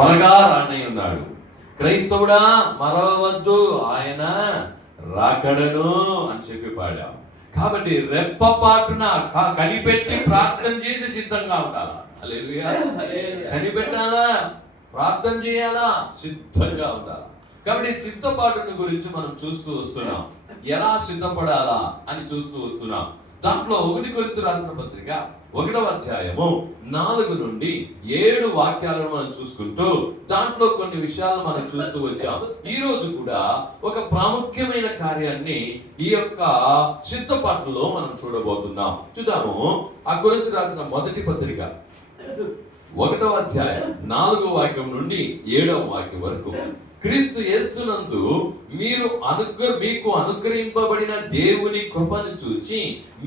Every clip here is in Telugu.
త్వరగా రానై ఉన్నాడు. క్రైస్తవుడా మరవవద్దు, ఆయన రాకడను అని చెప్పి పాడాం. కాబట్టి రెప్పపాటున కనిపెట్టి ప్రార్థన చేసి సిద్ధంగా ఉండాలా. హల్లెలూయా. కనిపెట్టాలా, ప్రార్థన చేయాలా, సిద్ధంగా ఉండాలా. కాబట్టి సిద్ధపాటుని గురించి మనం చూస్తూ వస్తున్నాం. ఎలా సిద్ధపడాలా అని చూస్తూ వస్తున్నాం. దాంట్లో 1 కొరింథీయులకు రాసిన పత్రిక 1వ అధ్యాయము 4 నుండి 7 వాక్యాలను మనం చూసుకుంటూ దాంట్లో కొన్ని విషయాలు మనం చూస్తూ వచ్చాం. ఈ రోజు కూడా ఒక ప్రాముఖ్యమైన కార్యాన్ని ఈ యొక్క సిద్ధపాటులో మనం చూడబోతున్నాం. చూద్దాము. ఆ కొరింథీయులకు రాసిన మొదటి పత్రిక 1వ అధ్యాయం 4వ వాక్యం నుండి 7వ వాక్యం వరకు. క్రీస్తు యేసునందు మీకు అనుగ్రహింపబడిన దేవుని కృపను చూచి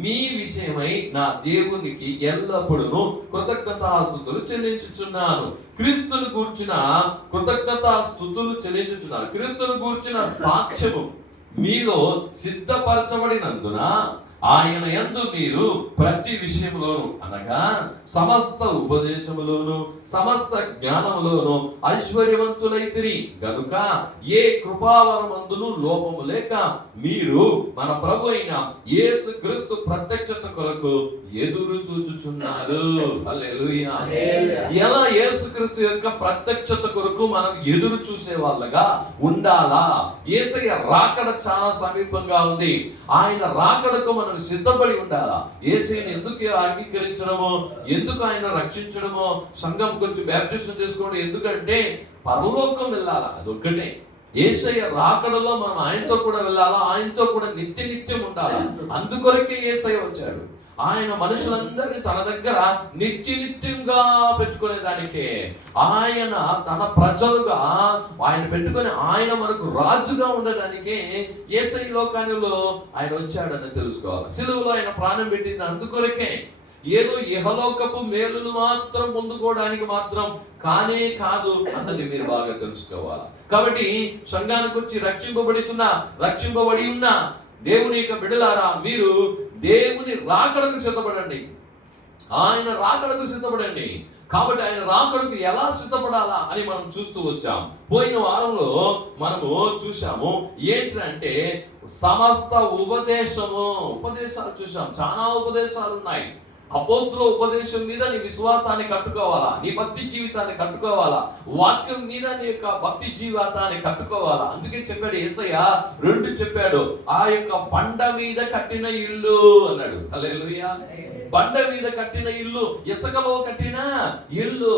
మీ విషయమై నా దేవునికి ఎల్లప్పుడూ కృతజ్ఞతాస్తుతులు చెల్లించుచున్నాను. క్రీస్తును గూర్చిన కృతజ్ఞతాస్తుతులు చెల్లించుచున్నాను. క్రీస్తును గూర్చిన సాక్ష్యము మీలో సిద్ధపరచబడినందున ఆయన యందు మీరు ప్రతి విషయంలోను అనగా సమస్త ఉపదేశములోను సమస్త జ్ఞానములోను ఐశ్వర్యవంతులైతిరి గనుక ఏ కృపావరమందును లోపము లేక మీరు మన ప్రభు అయిన యేసుక్రీస్తు ప్రత్యక్షత కొరకు ఎదురు చూచుచున్నారు. హల్లెలూయా. ఎలా యేసుక్రీస్తు యొక్క ప్రత్యక్షత కొరకు మనం ఎదురు చూసే వాళ్ళగా ఉండాలా? యేసయ్య రాకడ చాలా సమీపంగా ఉంది. ఆయన రాకడకు మనం సిద్ధపడి ఉండాలా. యేసయ్యను ఎందుకు అంగీకరించడమో, ఎందుకు ఆయన రక్షించడమో, సంఘంకి వచ్చి బ్యాప్టిజం చేసుకోవడం ఎందుకంటే పరలోకం వెళ్ళాలా, అదొక్కటే. యేసయ్య రాకడలో మనం ఆయనతో కూడా వెళ్ళాలా, ఆయనతో కూడా నిత్యం ఉండాలా. అందుకొరకే యేసయ్య వచ్చాడు. ఆయన మనుషులందరినీ తన దగ్గర నిత్యంగా పెట్టుకునే దానికే, ఆయన తన ప్రజలుగా ఆయన పెట్టుకొని ఆయన మనకు రాజుగా ఉండడానికే యేసయ్య లోకానిలో ఆయన వచ్చాడని తెలుసుకోవాలి. సిలువలో ఆయన ప్రాణం పెట్టింది అందుకొరకే. ఏదో ఇహలోకపు మేలులు మాత్రం పొందుకోవడానికి మాత్రం కానే కాదు అన్నది మీరు బాగా తెలుసుకోవాలి. కాబట్టి సంఘానికి వచ్చి రక్షింపబడి ఉన్న దేవుని యొక్క బిడ్డలారా, మీరు దేవుని రాకడకు సిద్ధపడండి. ఆయన రాకడకు సిద్ధపడండి. కాబట్టి ఆయన రాకడకు ఎలా సిద్ధపడాలా అని మనం చూస్తూ వచ్చాం. పోయిన వారంలో మనము చూసాము ఏంటంటే సమస్త ఉపదేశాలు చూసాం. చాలా ఉపదేశాలు ఉన్నాయి. అపోస్తుల ఉపదేశం మీద నీ విశ్వాసాన్ని కట్టుకోవాలా, నీ భక్తి జీవితాన్ని కట్టుకోవాలా, వాక్యం మీద నీ యొక్క భక్తి జీవితాన్ని కట్టుకోవాలా. అందుకే చెప్పాడు యేసయ్య, 2 చెప్పాడు. ఆ యొక్క బండ మీద కట్టిన ఇల్లు అన్నాడు. హల్లెలూయా. బండ మీద కట్టిన ఇల్లు, ఇసుకలో కట్టిన ఇల్లు.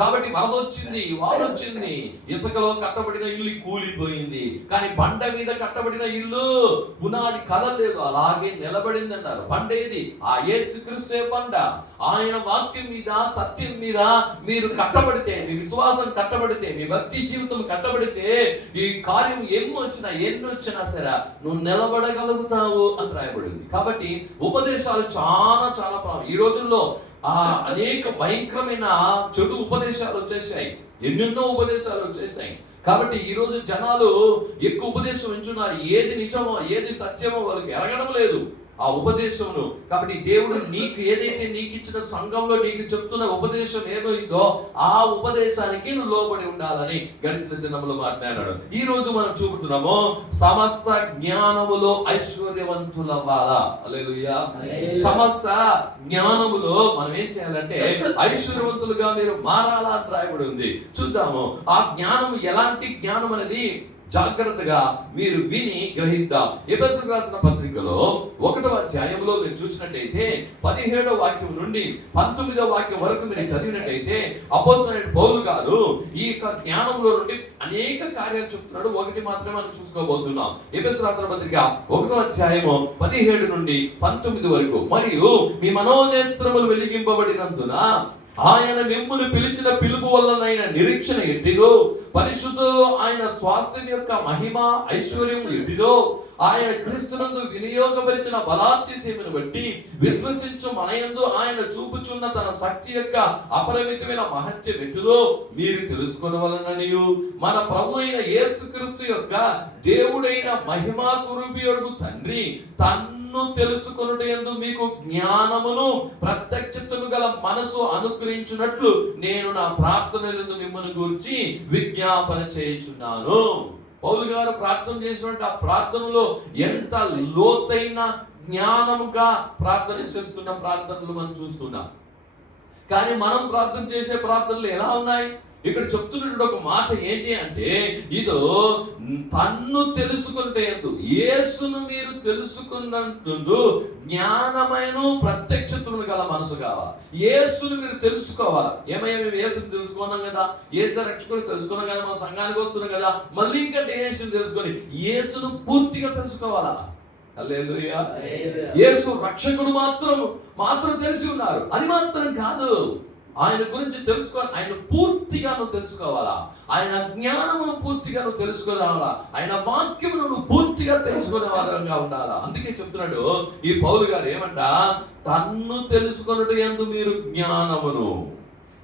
కాబట్టి వాడొచ్చింది, ఇసుకలో కట్టబడిన ఇల్లు కూలిపోయింది. కానీ బండ మీద కట్టబడిన ఇల్లు పునాది కదలేదు, అలాగే నిలబడింది అన్నారు. బండ ఏది? ఆ యేసుక్రీస్తు బండ. ఆయన వాక్యం మీద, సత్యం మీద మీరు కట్టబడితే, మీ విశ్వాసం కట్టబడితే, మీ భక్తి జీవితం కట్టబడితే, ఈ కార్యం ఎన్ని వచ్చినా సరే నువ్వు నిలబడగలుగుతావు అని రాయబడింది. కాబట్టి ఉపదేశాలు చాలా ఈ రోజుల్లో అనేక భయంకరమైన చెడు ఉపదేశాలు వచ్చేసాయి. ఎన్నెన్నో ఉపదేశాలు వచ్చేసాయి. కాబట్టి ఈ రోజు జనాలు ఎక్కువ ఉపదేశం వింటున్నారు. ఏది నిజమో ఏది సత్యమో వాళ్ళకి ఎరగడం లేదు ఆ ఉపదేశమును. కాబట్టి దేవుడు నీకు ఏదైతే నీకు ఇచ్చిన సంఘంలో నీకు చెప్తున్న ఉపదేశం ఏమైందో ఆ ఉపదేశానికి నువ్వు లోబడి ఉండాలని గడిచిన దినములో మాట్లాడాడు. ఈ రోజు మనం చూపుతున్నాము సమస్త జ్ఞానములో ఐశ్వర్యవంతులవ్వాలా. హల్లెలూయా. సమస్త జ్ఞానములో మనం ఏం చేయాలంటే ఐశ్వర్యవంతులుగా మీరు మారాలా అని రాయబడి ఉంది. చూద్దాము ఆ జ్ఞానము ఎలాంటి జ్ఞానం అనేది జాగ్రత్తగా మీరు విని గ్రహిద్దాం. ఎఫెసీయులకు రాసిన పత్రికలో 1వ అధ్యాయంలో మీరు చూసినట్టయితే 17వ వాక్యం నుండి 19వ వాక్యం వరకు మీరు చదివినట్టయితే అపోస్తలుడైన పౌలు గారు ఈ యొక్క జ్ఞానంలో నుండి అనేక కార్యాలు చెప్తున్నాడు. ఒకటి మాత్రమే మనం చూసుకోబోతున్నాం. ఎఫెసీయులకు రాసిన పత్రిక 1వ అధ్యాయము 17 నుండి 19 వరకు. మరియు మీ మనోనేత్రములు వెలిగింపబడినందున ఆయన మిమ్మును పిలిచిన పిలుపు వలనైన నిరీక్షణ ఎట్టిదో, పరిశుద్ధులలో ఆయన స్వాస్థ్యం యొక్క మహిమ ఐశ్వర్యం ఎట్టిదో, ఆయన క్రీస్తునందు వినియోగపరిచిన బలాత్యసేమును బట్టి విశ్వసించు మనయందు ఆయన చూపుచున్న తన శక్తి యొక్క అపరిమితమైన మహత్యం ఎట్టిదో మీరు తెలుసుకొనవలననియు, మన ప్రభు అయిన యేసుక్రీస్తు యొక్క దేవుడైన మహిమా స్వరూపియుడు తండ్రి తన్ను తన్ను తెలుసుకొనుట యందు మీకు జ్ఞానమును ప్రత్యక్షతను గల మనసు అనుగ్రహించినట్లు నేను నా ప్రార్థనలందు మిమ్మల్ని గురించి విజ్ఞాపన చేయుచున్నాను. పౌలు గారు ప్రార్థన చేసినటువంటి ఆ ప్రార్థనలో ఎంత లోతైన జ్ఞానముగా ప్రార్థన చేస్తున్న ప్రార్థనలు మనం చూస్తున్నాం. కానీ మనం ప్రార్థన చేసే ప్రార్థనలు ఎలా ఉన్నాయి? ఇక్కడ చెప్తున్నటువంటి ఒక మాట ఏంటి అంటే, ఇదో తన్ను తెలుసుకుంటే యేసును మీరు తెలుసుకున్నట్టు జ్ఞానమైన ప్రత్యక్షతను గల మనసు కావాలి. యేసును మీరు తెలుసుకోవాలి. ఏమయ్యా మేము యేసును తెలుసుకున్నాం కదా, యేసు రక్షకుడు తెలుసుకున్నాం కదా, మన సంఘానికి వస్తున్నాం కదా, మళ్ళీ ఇంకంటే యేసును తెలుసుకొని యేసును పూర్తిగా తెలుసుకోవాలా. హల్లెలూయా. యేసు రక్షకుడు మాత్రం తెలిసి ఉన్నారు, అది మాత్రం కాదు. ఆయన గురించి తెలుసుకోవాలి, ఆయన పూర్తిగా నువ్వు తెలుసుకోవాలా, ఆయన జ్ఞానమును పూర్తిగా నువ్వు తెలుసుకోవాలా, ఆయన వాక్యమును నువ్వు పూర్తిగా తెలుసుకునే వారంగా ఉండాలా. అందుకే చెప్తున్నాడు ఈ పౌలు గారు ఏమంట, తన్ను తెలుసుకొనుట యందు మీరు జ్ఞానమును,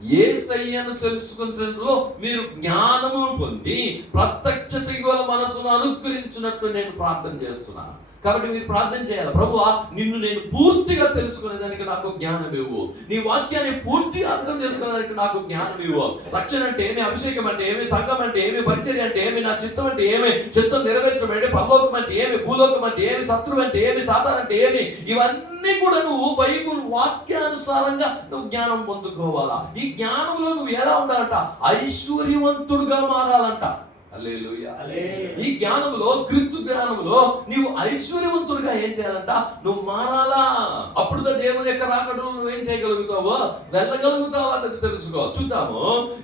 యేసయ్యను తెలుసుకున్నట్లో మీరు జ్ఞానమును పొంది ప్రత్యక్షత గల మనసును అనుగ్రహించినట్టు నేను ప్రార్థన చేస్తున్నాను. కాబట్టి మీరు ప్రార్థన చేయాలి, ప్రభువా నిన్ను నేను పూర్తిగా తెలుసుకునేదానికి నాకు జ్ఞానం ఇవ్వు, నీ వాక్యాన్ని పూర్తిగా అర్థం చేసుకునేదానికి నాకు జ్ఞానం ఇవ్వు. రక్షణ అంటే ఏమి, అభిషేకం అంటే ఏమి, సంఘం అంటే ఏమి, పరిచర్య అంటే ఏమి, నా చిత్తం అంటే ఏమి, చిత్తం నెరవేర్చడం అంటే పరలోకం అంటే ఏమి, భూలోకం అంటే ఏమి, శత్రువు అంటే ఏమి, సాతాను అంటే ఏమి, ఇవన్నీ కూడా నువ్వు బైబుల్ వాక్యానుసారంగా నువ్వు జ్ఞానం పొందుకోవాలా. ఈ జ్ఞానంలో నువ్వు ఎలా ఉండాలంట, ఐశ్వర్యవంతుడుగా మారాలంట. హల్లెలూయా. ఈ జ్ఞానంలో, క్రీస్తు జ్ఞానంలో నీవు ఐశ్వర్యవంతుడిగా ఏం చేయాలంట, నువ్వు మారాలా. అప్పుడు దేవుని యొక్క రాకడలో నువ్వేం చేయగలుగుతావో, వెళ్ళగలుగుతావు అన్నది తెలుసుకో. చూద్దాము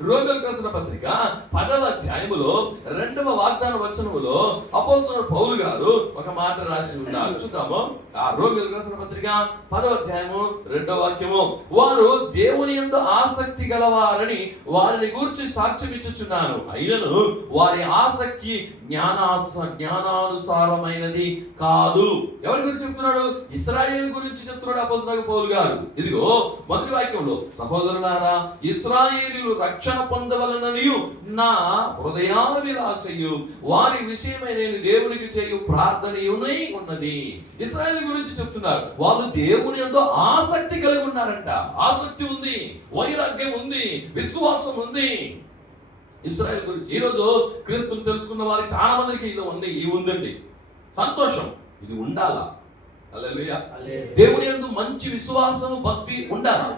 రోమీయులకు రాసిన పత్రిక 10వ అధ్యాయములో 2వ వాగ్దాన వచనములో అపోస్తలుడు పౌలు గారు ఒక మాట రాసి ఉన్నారు. చూద్దాము ఆ రోమీయులకు రాసిన పత్రిక 10వ అధ్యాయము 2వ వాక్యము. వారు దేవుని యందు ఆసక్తి గలవారని వారిని గురించి సాక్ష్యం ఇచ్చుచున్నాను, అయినను వారి ఆసక్తి జ్ఞానానుసారమైనది కాదు. ఎవరి గురించి చెప్తున్నాడు? ఇశ్రాయేలు గురించి చెప్తున్నాడు అపోస్తలుడు పౌలు గారు. ఇదిగో మొదటి వాక్యంలో, సహోదరులారా ఇశ్రాయేలీయులు రక్షణ పొందవలననియు నా హృదయాభిలాషయు వారి విషయమై నేను దేవునికి చేయు ప్రార్థనయునై ఉన్నది. ఇశ్రాయేలు గురించి చెప్తున్నారు. వాళ్ళు దేవుని యందు ఆసక్తి కలిగి ఉన్నారంట. ఆసక్తి ఉంది, వైరాగ్యం ఉంది, విశ్వాసం ఉంది. ఇశ్రాయేలు గురించి ఈరోజు క్రీస్తుని తెలుసుకున్న వారికి చాలా మందికి ఇది ఉందండి. సంతోషం, ఇది ఉండాలా. హల్లెలూయా. దేవుని యందు మంచి విశ్వాసము, భక్తి ఉండాలా,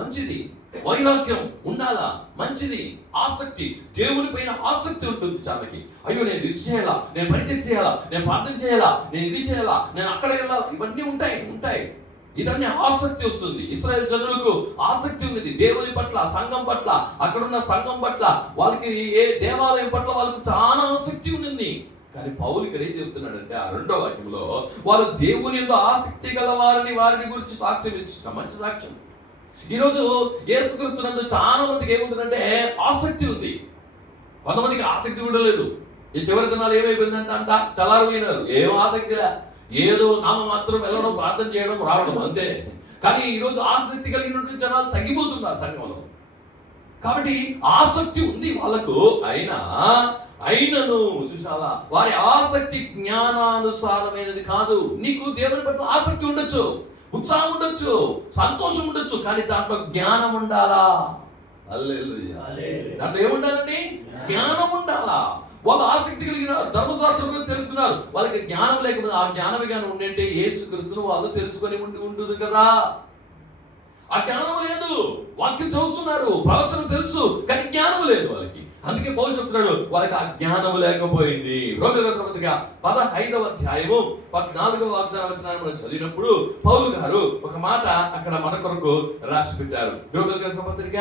మంచిది. వైరాగ్యం ఉండాలా, మంచిది. ఆసక్తి, దేవుని పైన ఆసక్తి ఉంటుంది చాలాకి. అయ్యో నేను ఇది చేయాలా, నేను పరిచయం చేయాలా, నేను ప్రార్థన చేయాలా, నేను ఇది చేయాలా, నేను అక్కడ వెళ్ళాలా, ఇవన్నీ ఉంటాయి. ఇదన్నీ ఆసక్తి వస్తుంది. ఇశ్రాయేల్ జనులకు ఆసక్తి ఉంది దేవుని పట్ల, సంఘం పట్ల, అక్కడున్న సంఘం పట్ల, వాళ్ళకి ఏ దేవాలయం పట్ల వాళ్ళకి చాలా ఆసక్తి ఉంది. కానీ పౌలు ఇక్కడ ఏం చెప్తున్నాడంటే ఆ 2వ వాక్యంలో, వారు దేవుని యందు ఆసక్తి గల వారిని గురించి సాక్ష్యం ఇచ్చిన మంచి సాక్ష్యం. ఈరోజు యేసుక్రీస్తునందు చాలా మందికి ఏముంటుందంటే ఆసక్తి ఉంది, కొంతమందికి ఆసక్తి కూడా లేదు. ఈ చివరి దినాలు ఏమైపోయిందంట, చలారిపోయినారు, ఏం ఆసక్తిలా, ఏదో నామ మాత్రం వెళ్ళడం, ప్రార్థన చేయడం, రావడం అంతే. కానీ ఈరోజు ఆసక్తి కలిగినటువంటి జనాలు తగ్గిపోతున్నారు సంఘంలో. కాబట్టి ఆసక్తి ఉంది వాళ్ళకు, అయినను చూసావా వారి ఆసక్తి జ్ఞానానుసారమైనది కాదు. నీకు దేవుని పట్ల ఆసక్తి ఉండొచ్చు, ఉత్సాహం ఉండొచ్చు, సంతోషం ఉండొచ్చు, కానీ దాంట్లో జ్ఞానం ఉండాలా. హల్లెలూయా. దాంట్లో ఏముండాలండి? జ్ఞానం ఉండాలా. వాళ్ళు ఆసక్తి కలిగిన ధర్మశాస్త్రం గురించి తెలుసుకున్నారు, వాళ్ళకి జ్ఞానం లేకపోతే, ఆ జ్ఞానం కానీ ఉండంటే యేసుక్రీస్తును వాళ్ళు తెలుసుకొని ఉంటుంది కదా. ఆ జ్ఞానం లేదు, వాక్యం చదువుతున్నారు, ప్రవచనం తెలుసు, కానీ జ్ఞానం లేదు వాళ్ళకి. అందుకే పౌలు చెప్తున్నాడు వాళ్ళకి ఆ జ్ఞానం లేకపోయింది. రోమీయులకు రాసిన పత్రిక 15వ అధ్యాయము 14వ వాగ్దాన వచనాన్ని మనం చదివినప్పుడు పౌలు గారు ఒక మాట అక్కడ మన కొరకు రాసి పెట్టారు. రోమీయులకు రాసిన పత్రిక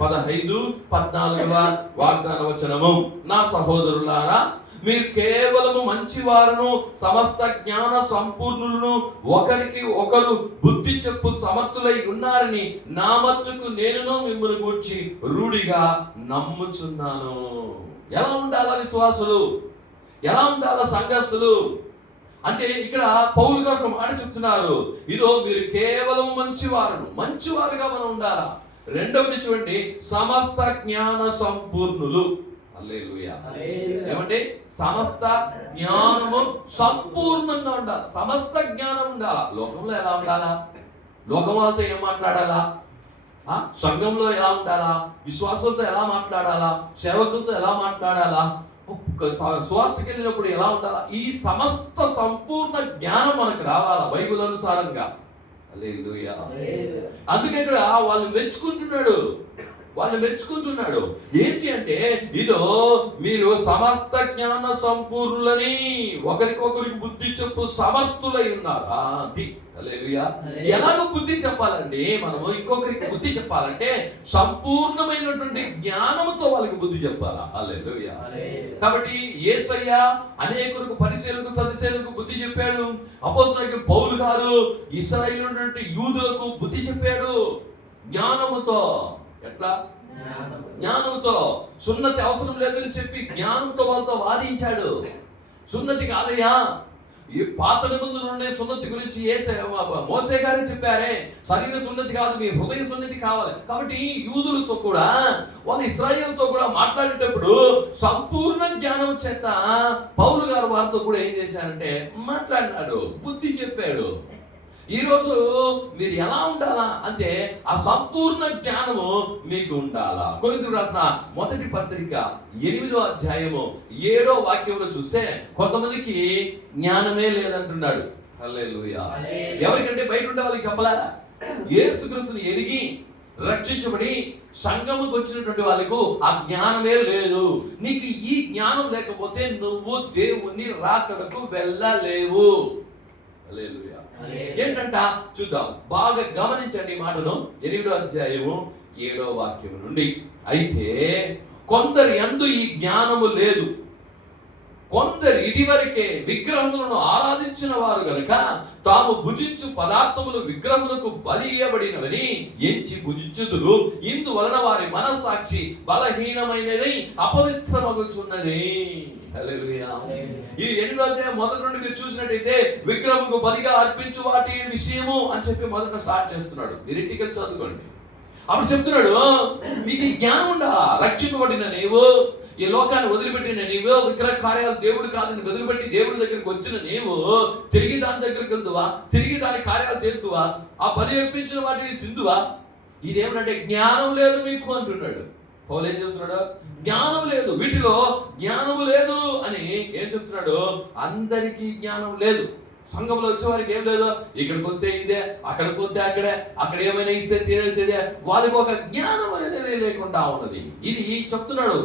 15:14వ వాగ్దాన వచనము. నా సహోదరులారా మీరు కేవలము మంచివారును సమస్త జ్ఞాన సంపూర్ణులను ఒకరికి ఒకరు బుద్ధి చెప్పు సమర్థులై ఉన్నారని నా మట్టుకు నేను మిమ్మల్ని గూర్చి రూఢిగా నమ్ముచున్నాను. ఎలా ఉండాలా విశ్వాసులు, ఎలా ఉండాలా సంఘస్థులు అంటే ఇక్కడ పౌలు గారు ఒక మాట చెప్తున్నారు. ఇదో మీరు కేవలం మంచివారుగా మనం ఉండాలా. రెండవది చూడండి, సమస్త జ్ఞాన సంపూర్ణులు. హల్లెలూయా. ఏమండి? సమస్త జ్ఞానము సంపూర్ణంగా ఉండాలి. సమస్త జ్ఞానం ఉండాలా. లోకంలో ఎలా ఉండాలా? లోకం వాళ్ళతో ఏం మాట్లాడాలా? సంఘంలో ఎలా ఉండాలా? విశ్వాసంతో ఎలా మాట్లాడాలా? సేవకులతో ఎలా మాట్లాడాలా? స్వార్థకి వెళ్ళినప్పుడు ఎలా ఉండాలా? ఈ సమస్త సంపూర్ణ జ్ఞానం మనకు రావాలా బైబిల్ అనుసారంగా. హల్లెలూయా. అందుకే ఇక్కడ వాళ్ళు మెచ్చుకుంటున్నాడు. ఏంటి అంటే, ఇదో మీరు సమస్త జ్ఞాన సంపూర్ణులని, ఒకరికొకరికి బుద్ధి చెప్పు సమర్థులై ఉన్నారు. అది హల్లెలూయా. ఎలాగో బుద్ధి చెప్పాలండి? మనము ఇంకొకరికి బుద్ధి చెప్పాలంటే సంపూర్ణమైనటువంటి జ్ఞానంతో వాళ్ళకి బుద్ధి చెప్పాలా. హల్లెలూయా. కాబట్టి యేసయ్య అనేకులకు, పరిసయ్యులకు, సదుసేయులకు బుద్ధి చెప్పాడు. అపోస్తలుడైన పౌలు గారు ఇశ్రాయేలు యూదులకు బుద్ధి చెప్పాడు జ్ఞానముతో. ఎట్లా? జ్ఞానంతో. సున్నతి అవసరం లేదని చెప్పి జ్ఞానంతో వాళ్ళతో వాదించాడు. సున్నతి కాదయ్యా, ఈ పాత నిబంధనలోనే సున్నతి గురించి మోసే గారే చెప్పారే, శరీర సున్నతి కాదు, మీ హృదయ సున్నతి కావాలి. కాబట్టి యూదులతో కూడా, వాళ్ళు ఇశ్రాయేలుతో కూడా మాట్లాడేటప్పుడు సంపూర్ణ జ్ఞానం చేత పౌలు గారు వారితో కూడా ఏం చేశారంటే మాట్లాడినాడు, బుద్ధి చెప్పాడు. ఈరోజు మీరు ఎలా ఉండాలా అంటే ఆ సంపూర్ణ జ్ఞానము మీకు ఉండాలా. కొరింథీయులకు రాసిన మొదటి పత్రిక 8వ అధ్యాయము 7వ వాక్యంలో చూస్తే కొంతమందికి జ్ఞానమే లేదంటున్నాడు. హల్లెలూయా. ఎవరికంటే బయట ఉండే వాళ్ళకి చెప్పలా? యేసుక్రీస్తుని ఎరిగి రక్షించబడి సంఘముకు వచ్చినటువంటి వాళ్ళకు ఆ జ్ఞానమే లేదు. నీకు ఈ జ్ఞానం లేకపోతే నువ్వు దేవుని రాకడకు వెళ్ళలేవు. హల్లెలూయా. ఏంటంట చూద్దాం, బాగా గమనించండి ఈ మాటను. 8వ అధ్యాయము 7వ వాక్యం నుండి. అయితే కొందరి యందు ఈ జ్ఞానము లేదు, కొందరు ఇదివరకే విగ్రహములను ఆరాధించిన వారు గనుక తాము భుజించు పదార్థములు విగ్రహములకు బలి ఇయ్యబడినవని ఎంచి భుజించుదురు. ఇందువలన వారి మనస్సాక్షి బలహీనమైనది, అపవిత్రమగుచున్నది. హల్లెలూయా. ఈ 8వ అధ్యాయం మొదటి నుండి మీరు చూసినట్టయితే విగ్రహముకు బలిగా అర్పించు వాటి విషయము అని చెప్పి మొదట స్టార్ట్ చేస్తున్నాడు. మీరు ఇంటికి చదువుకోండి. అప్పుడు చెప్తున్నాడు, మీకు జ్ఞానం ఉందా? రక్షింపబడిన నీవు, ఈ లోకాన్ని వదిలిపెట్టిన నీవు, విగ్రహ కార్యాలు దేవుడు కాదని వదిలిపెట్టి దేవుడి దగ్గరికి వచ్చిన నీవు తిరిగి దాని దగ్గరికి వెళ్తువా? తిరిగి దాని కార్యాలు చేస్తువా? ఆ బలి అర్పించిన వాటిని తిందువా? ఇదేమనంటే జ్ఞానం లేదు మీకు అంటున్నాడు. పౌలు ఏం చెప్తున్నాడు? జ్ఞానం లేదు, వీటిలో జ్ఞానము లేదు అని ఏం చెప్తున్నాడు? అందరికీ జ్ఞానం లేదు. సంఘంలో వచ్చేవారికి ఏం లేదు, ఇక్కడికి వస్తే ఇదే, అక్కడికి వస్తే అక్కడే, అక్కడ ఏమైనా ఇస్తే తినేసేదే, వాళ్ళకి ఒక జ్ఞానం అనేది లేకుండా ఉన్నది. ఇది చెప్తున్నాడు,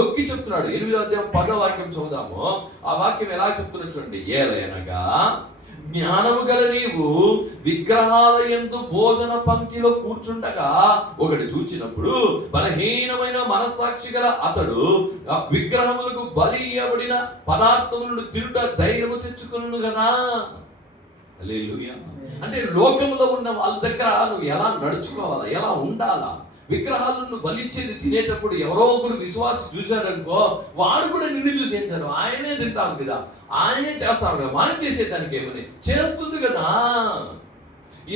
నొక్కి చెప్తున్నాడు. 8వ అధ్యాయం 10వ వాక్యం చదువుదాము. ఆ వాక్యం ఎలా చెప్తున్నా చూడండి. ఏలయనగా జ్ఞానము గల నీవు విగ్రహాల యందు భోజన పంక్తిలో కూర్చుండగా ఒకటి చూచినప్పుడు బలహీనమైన మనస్సాక్షి గల అతడు విగ్రహములకు బలి ఇయ్యబడిన పదార్థములను తిరుట ధైర్యము తెచ్చుకును కదా. హల్లెలూయా. అంటే లోకంలో ఉన్న వాళ్ళ దగ్గర నువ్వు ఎలా నడుచుకోవాలా, ఎలా ఉండాలా? విగ్రహాలను బలిచ్చేది తినేటప్పుడు ఎవరో ఒకరు విశ్వాసం చూశాడనుకో, వాడు కూడా నిన్ను చూసేసాడు, ఆయనే తింటాం కదా, ఆయనే చేస్తాడు కదా, మనం చేసేదానికి ఏమని చేస్తుంది కదా.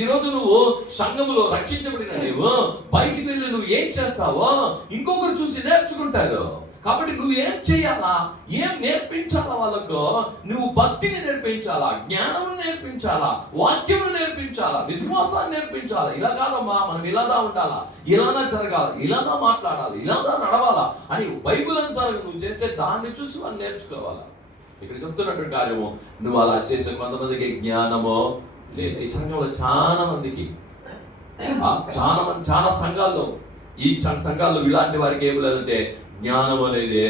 ఈరోజు నువ్వు సంఘములో రక్షించబడిన నీవు బయటికి వెళ్ళి నువ్వు ఏం చేస్తావో ఇంకొకరు చూసి నేర్చుకుంటారు. కాబట్టి నువ్వేం చేయాలా, ఏం నేర్పించాలా వాళ్ళకు? నువ్వు భక్తిని నేర్పించాలా, జ్ఞానము నేర్పించాలా, వాక్యమును నేర్పించాలా, విశ్వాసాన్ని నేర్పించాలా. ఇలా కాదమ్మా, మనం ఇలాదా ఉండాలా, ఇలానా జరగాలి, ఇలాదా మాట్లాడాలి, ఇలాదా నడవాలా అని బైబిల్ అనుసారంగా నువ్వు చేస్తే దాన్ని చూసి వాళ్ళు నేర్చుకోవాలా. ఇక్కడ చెప్తున్నటువంటి కార్యము, నువ్వు అలా చేసే కొంతమందికి జ్ఞానమో లేదు. ఈ సంఘంలో చాలా మందికి, చాలా సంఘాల్లో, ఈ సంఘాల్లో ఇలాంటి వారికి ఏం లేదంటే జ్ఞానం అనేది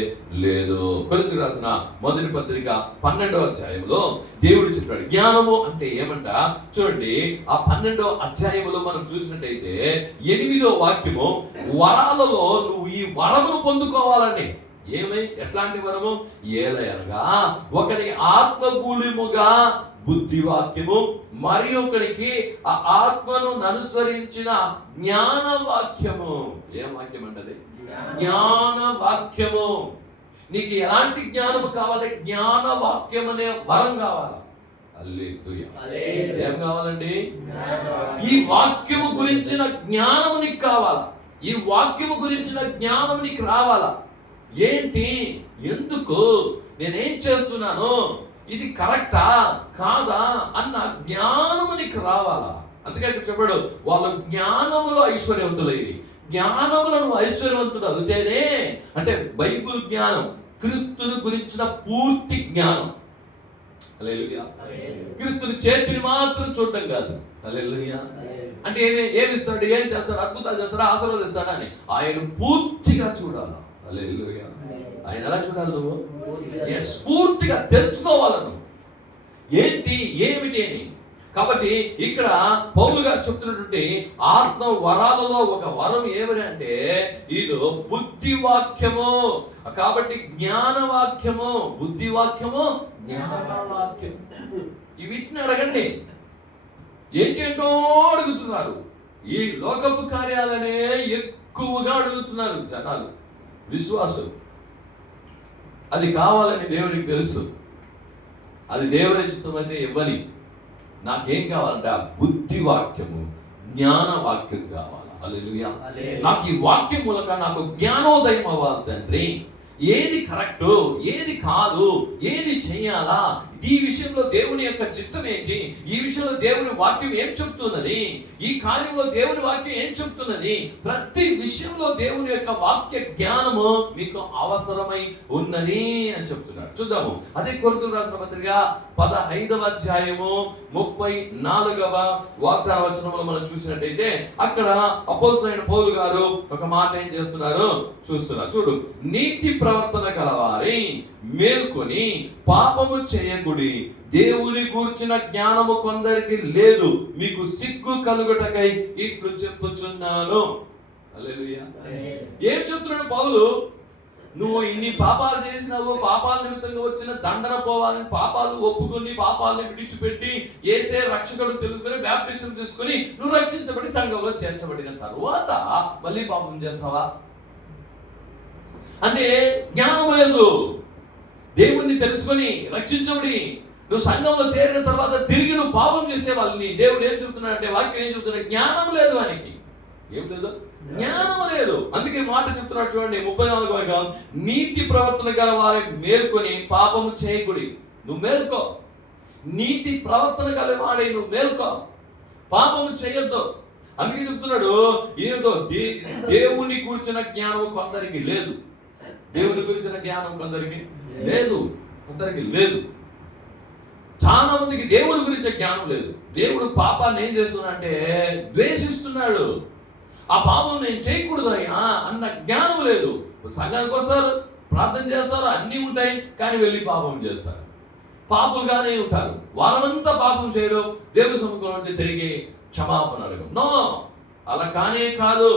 లేదు. కొరింథీయులకు రాసిన మొదటి పత్రిక 12వ అధ్యాయంలో దేవుడు చెప్పాడు జ్ఞానము అంటే ఏమంట. చూడండి, ఆ 12వ అధ్యాయంలో మనం చూసినట్టయితే 8వ వాక్యము, వరాలలో నువ్వు ఈ వరమును పొందుకోవాలని. ఏమై ఎట్లాంటి వరము? ఏలయనగా ఒకరికి ఆత్మకూలిముగా బుద్ధి వాక్యము, మరి ఒకరికి ఆ ఆత్మను అనుసరించిన జ్ఞాన వాక్యము. ఏం వాక్యం అంటది? జ్ఞాన వాక్యము. నీకు ఎలాంటి జ్ఞానము కావాలి? జ్ఞాన వాక్యం అనే వరం కావాలి. హల్లెలూయా. ఏం కావాలండి? ఈ వాక్యము గురించిన జ్ఞానము నీకు కావాలా? ఈ వాక్యము గురించిన జ్ఞానం నీకు రావాలా? ఏంటి, ఎందుకు, నేనేం చేస్తున్నాను, ఇది కరెక్టా కాదా అన్న జ్ఞానము నీకు రావాలా. అందుకే ఇక్కడ చెప్పాడు, వాళ్ళు జ్ఞానములో ఐశ్వర్యవంతులయ్యి. జ్ఞానములను ఐశ్వర్యవంతుడు అవుతేనే, అంటే బైబిల్ జ్ఞానం, క్రీస్తుని గురించిన పూర్తి జ్ఞానం. హల్లెలూయా. క్రీస్తుని చేతిని మాత్రం చూడటం కాదు. హల్లెలూయా. అంటే ఏమిస్తాడు, ఏం చేస్తాడు, అద్భుతాలు చేస్తాడా, ఆశీర్వదిస్తాడా అని ఆయన పూర్తిగా చూడాలి. హల్లెలూయా. ఆయన ఎలా చూడాలి, నువ్వు పూర్తిగా తెలుసుకోవాలి ఏంటి ఏమిటి అని. కాబట్టి ఇక్కడ పౌలు గారు చెప్తున్నటువంటి ఆత్మ వరాలలో ఒక వరం ఏమని అంటే ఇది బుద్ధి వాక్యము. కాబట్టి జ్ఞానవాక్యము, బుద్ధి వాక్యము, జ్ఞానవాక్యము, వీటిని అడగండి. ఏంటేంటో అడుగుతున్నారు. ఈ లోకపు కార్యాలనే ఎక్కువగా అడుగుతున్నారు జనాలు, విశ్వాసులు. అది కావాలని దేవునికి తెలుసు. అది దేవుని చిత్తం అయితే ఇవ్వని. నాకేం కావాలంటే ఆ బుద్ధి వాక్యము, జ్ఞాన వాక్యం కావాలి. హల్లెలూయా. నాకు ఈ వాక్యం మూలక నాకు జ్ఞానోదయం అవ్వాలి తండ్రి. ఏది కరెక్ట్, ఏది కాదు, ఏది చేయాలా, ఈ విషయంలో దేవుని యొక్క చిత్తం ఏంటి, ఈ విషయంలో దేవుని వాక్యం ఏం చెప్తున్నది, ఈ కార్యంలో దేవుని వాక్యం ఏం చెప్తున్నది, ప్రతి విషయంలో దేవుని యొక్క వాక్య జ్ఞానము మీకు అవసరమై ఉన్నది అని చెప్తున్నాడు. చూద్దాము. అదే కొరింథీయులకు రాసిన పత్రిక 15వ అధ్యాయము 34వ వాగ్దాన వచనంలో మనం చూసినట్టయితే అక్కడ అపోస్తలుడైన పౌలు గారు ఒక మాట ఏం చేస్తున్నారు చూస్తున్నారు. చూడు, నీతి ప్రవర్తన కలవారి మేల్కొని పాపము చేయకుడి, దేవుని గూర్చిన జ్ఞానము కొందరికి లేదు, మీకు సిగ్గు కలుగుటకై ఇట్లు చెప్పుచున్నాను. హల్లెలూయా. ఏం చెప్తున్నాడు పౌలు? నువ్వు ఇన్ని పాపాలు చేసినావు, పాపాల నిమిత్తంగా వచ్చిన దండన పోవాలని, పాపాలు ఒప్పుకొని పాపాలను విడిచిపెట్టి యేసే రక్షకుడు తెలుసుకొని బాప్టిజం తీసుకొని నువ్వు రక్షించబడి సంఘంలో చేర్చబడిన తరువాత మళ్ళీ పాపం చేస్తావా అంటే జ్ఞానం లేదు. దేవుణ్ణి తెలుసుకొని రక్షించబడి నువ్వు సంఘంలో చేరిన తర్వాత తిరిగి నువ్వు పాపం చేసే వాళ్ళని దేవుడు ఏం చెప్తున్నాడు అంటే, వాక్యం ఏం చెప్తున్నాడు, జ్ఞానం లేదు వానికి. ఏం లేదు, జ్ఞానం లేదు. అందుకే మాట చెప్తున్నాడు చూడండి 34వ వాక్యం, నీతి ప్రవర్తన గల వారిని మేల్కొని పాపము చేయకుడి. నువ్వు మేల్కో, నీతి ప్రవర్తన గల వాడి నువ్వు మేల్కో, పాపము చేయొద్దు. అందుకే చెప్తున్నాడు, ఏదో దేవుని కూర్చున్న జ్ఞానం కొందరికి లేదు, దేవుని గురించిన జ్ఞానం కొందరికి లేదు, కొందరికి లేదు. చాలా మందికి దేవుని గురించే జ్ఞానం లేదు. దేవుడు పాపాన్ని ఏం చేస్తున్నాడంటే ద్వేషిస్తున్నాడు. ఆ పాపం నేను చేయకూడదు అన్న జ్ఞానం లేదు. సంఘానికి వస్తారు, ప్రార్థన చేస్తారు, అన్నీ ఉంటాయి, కానీ వెళ్ళి పాపం చేస్తారు. పాపులుగానే ఉంటారు. వారమంతా పాపం చేయడం, దేవుని సముఖంలో నుంచి తిరిగి క్షమాపణ అడగం. నో, అలా కానే కాదు,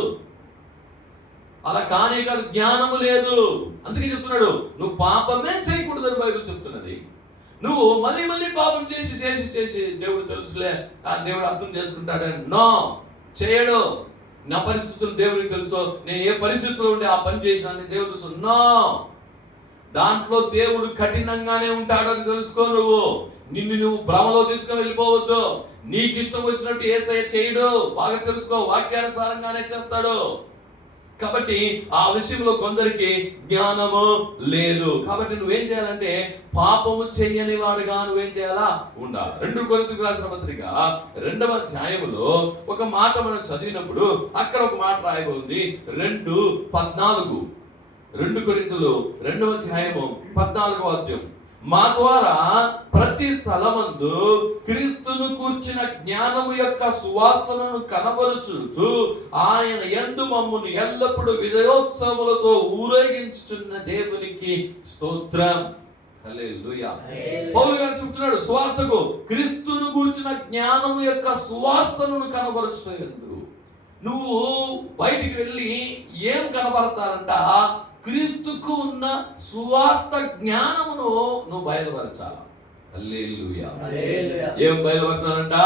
అలా కానే కాదు. జ్ఞానము లేదు. అందుకే చెప్తున్నాడు, నువ్వు పాపమే చేయకూడదని బైబిల్ చెప్తున్నది. నువ్వు మళ్ళీ మళ్ళీ పాపం చేసి చేసి చేసి దేవుడు తెలుసులే, దేవుడు అర్థం చేసుకుంటాడని. నో, చేయడు. నా పరిస్థితులు దేవుడికి తెలుసు, నేను ఏ పరిస్థితిలో ఉండి ఆ పని చేసినా దేవుడు తెలుసు. నో, దాంట్లో దేవుడు కఠినంగానే ఉంటాడని తెలుసుకో. నువ్వు భ్రమలో తీసుకొని వెళ్ళిపోవద్దు. నీకు ఇష్టం వచ్చినట్టు యేసయ్య చేయడు, బాగా తెలుసుకో. వాక్యానుసారంగానే చేస్తాడు. కాబట్టి ఆ విషయంలో కొందరికి జ్ఞానము లేదు. కాబట్టి నువ్వేం చేయాలంటే పాపము చెయ్యని వాడుగా నువ్వేం చేయాలా ఉండాలి. 2 కొరింథీయులకు రాసిన పత్రిక 2వ అధ్యాయములో ఒక మాట మనం చదివినప్పుడు అక్కడ ఒక మాట రాయబడింది. 2:14. 2 కొరింథీయులు 2వ అధ్యాయము 14వ వాక్యం, మా ద్వారా ప్రతి స్థలమందు క్రీస్తును కూర్చిన జ్ఞానము యొక్క సువాసనను కనబరుచుచు ఆయన యందు మమ్మును ఎల్లప్పుడూ విజయోత్సవములతో ఊరేగించుచున్న దేవునికి స్తోత్రం. హల్లెలూయా. పౌలు గారు చెప్తున్నాడు, సువార్తకు క్రీస్తును కూర్చిన జ్ఞానము యొక్క సువాసనను కనబరుచుటయందు నువ్వు బయటికి వెళ్ళి ఏం కనబరచాలంట? క్రీస్తుకు ఉన్న సువార్త జ్ఞానమును నువ్వు బయలుపరచాలి. హల్లెలూయా. ఏం బయలుపరచాలంట?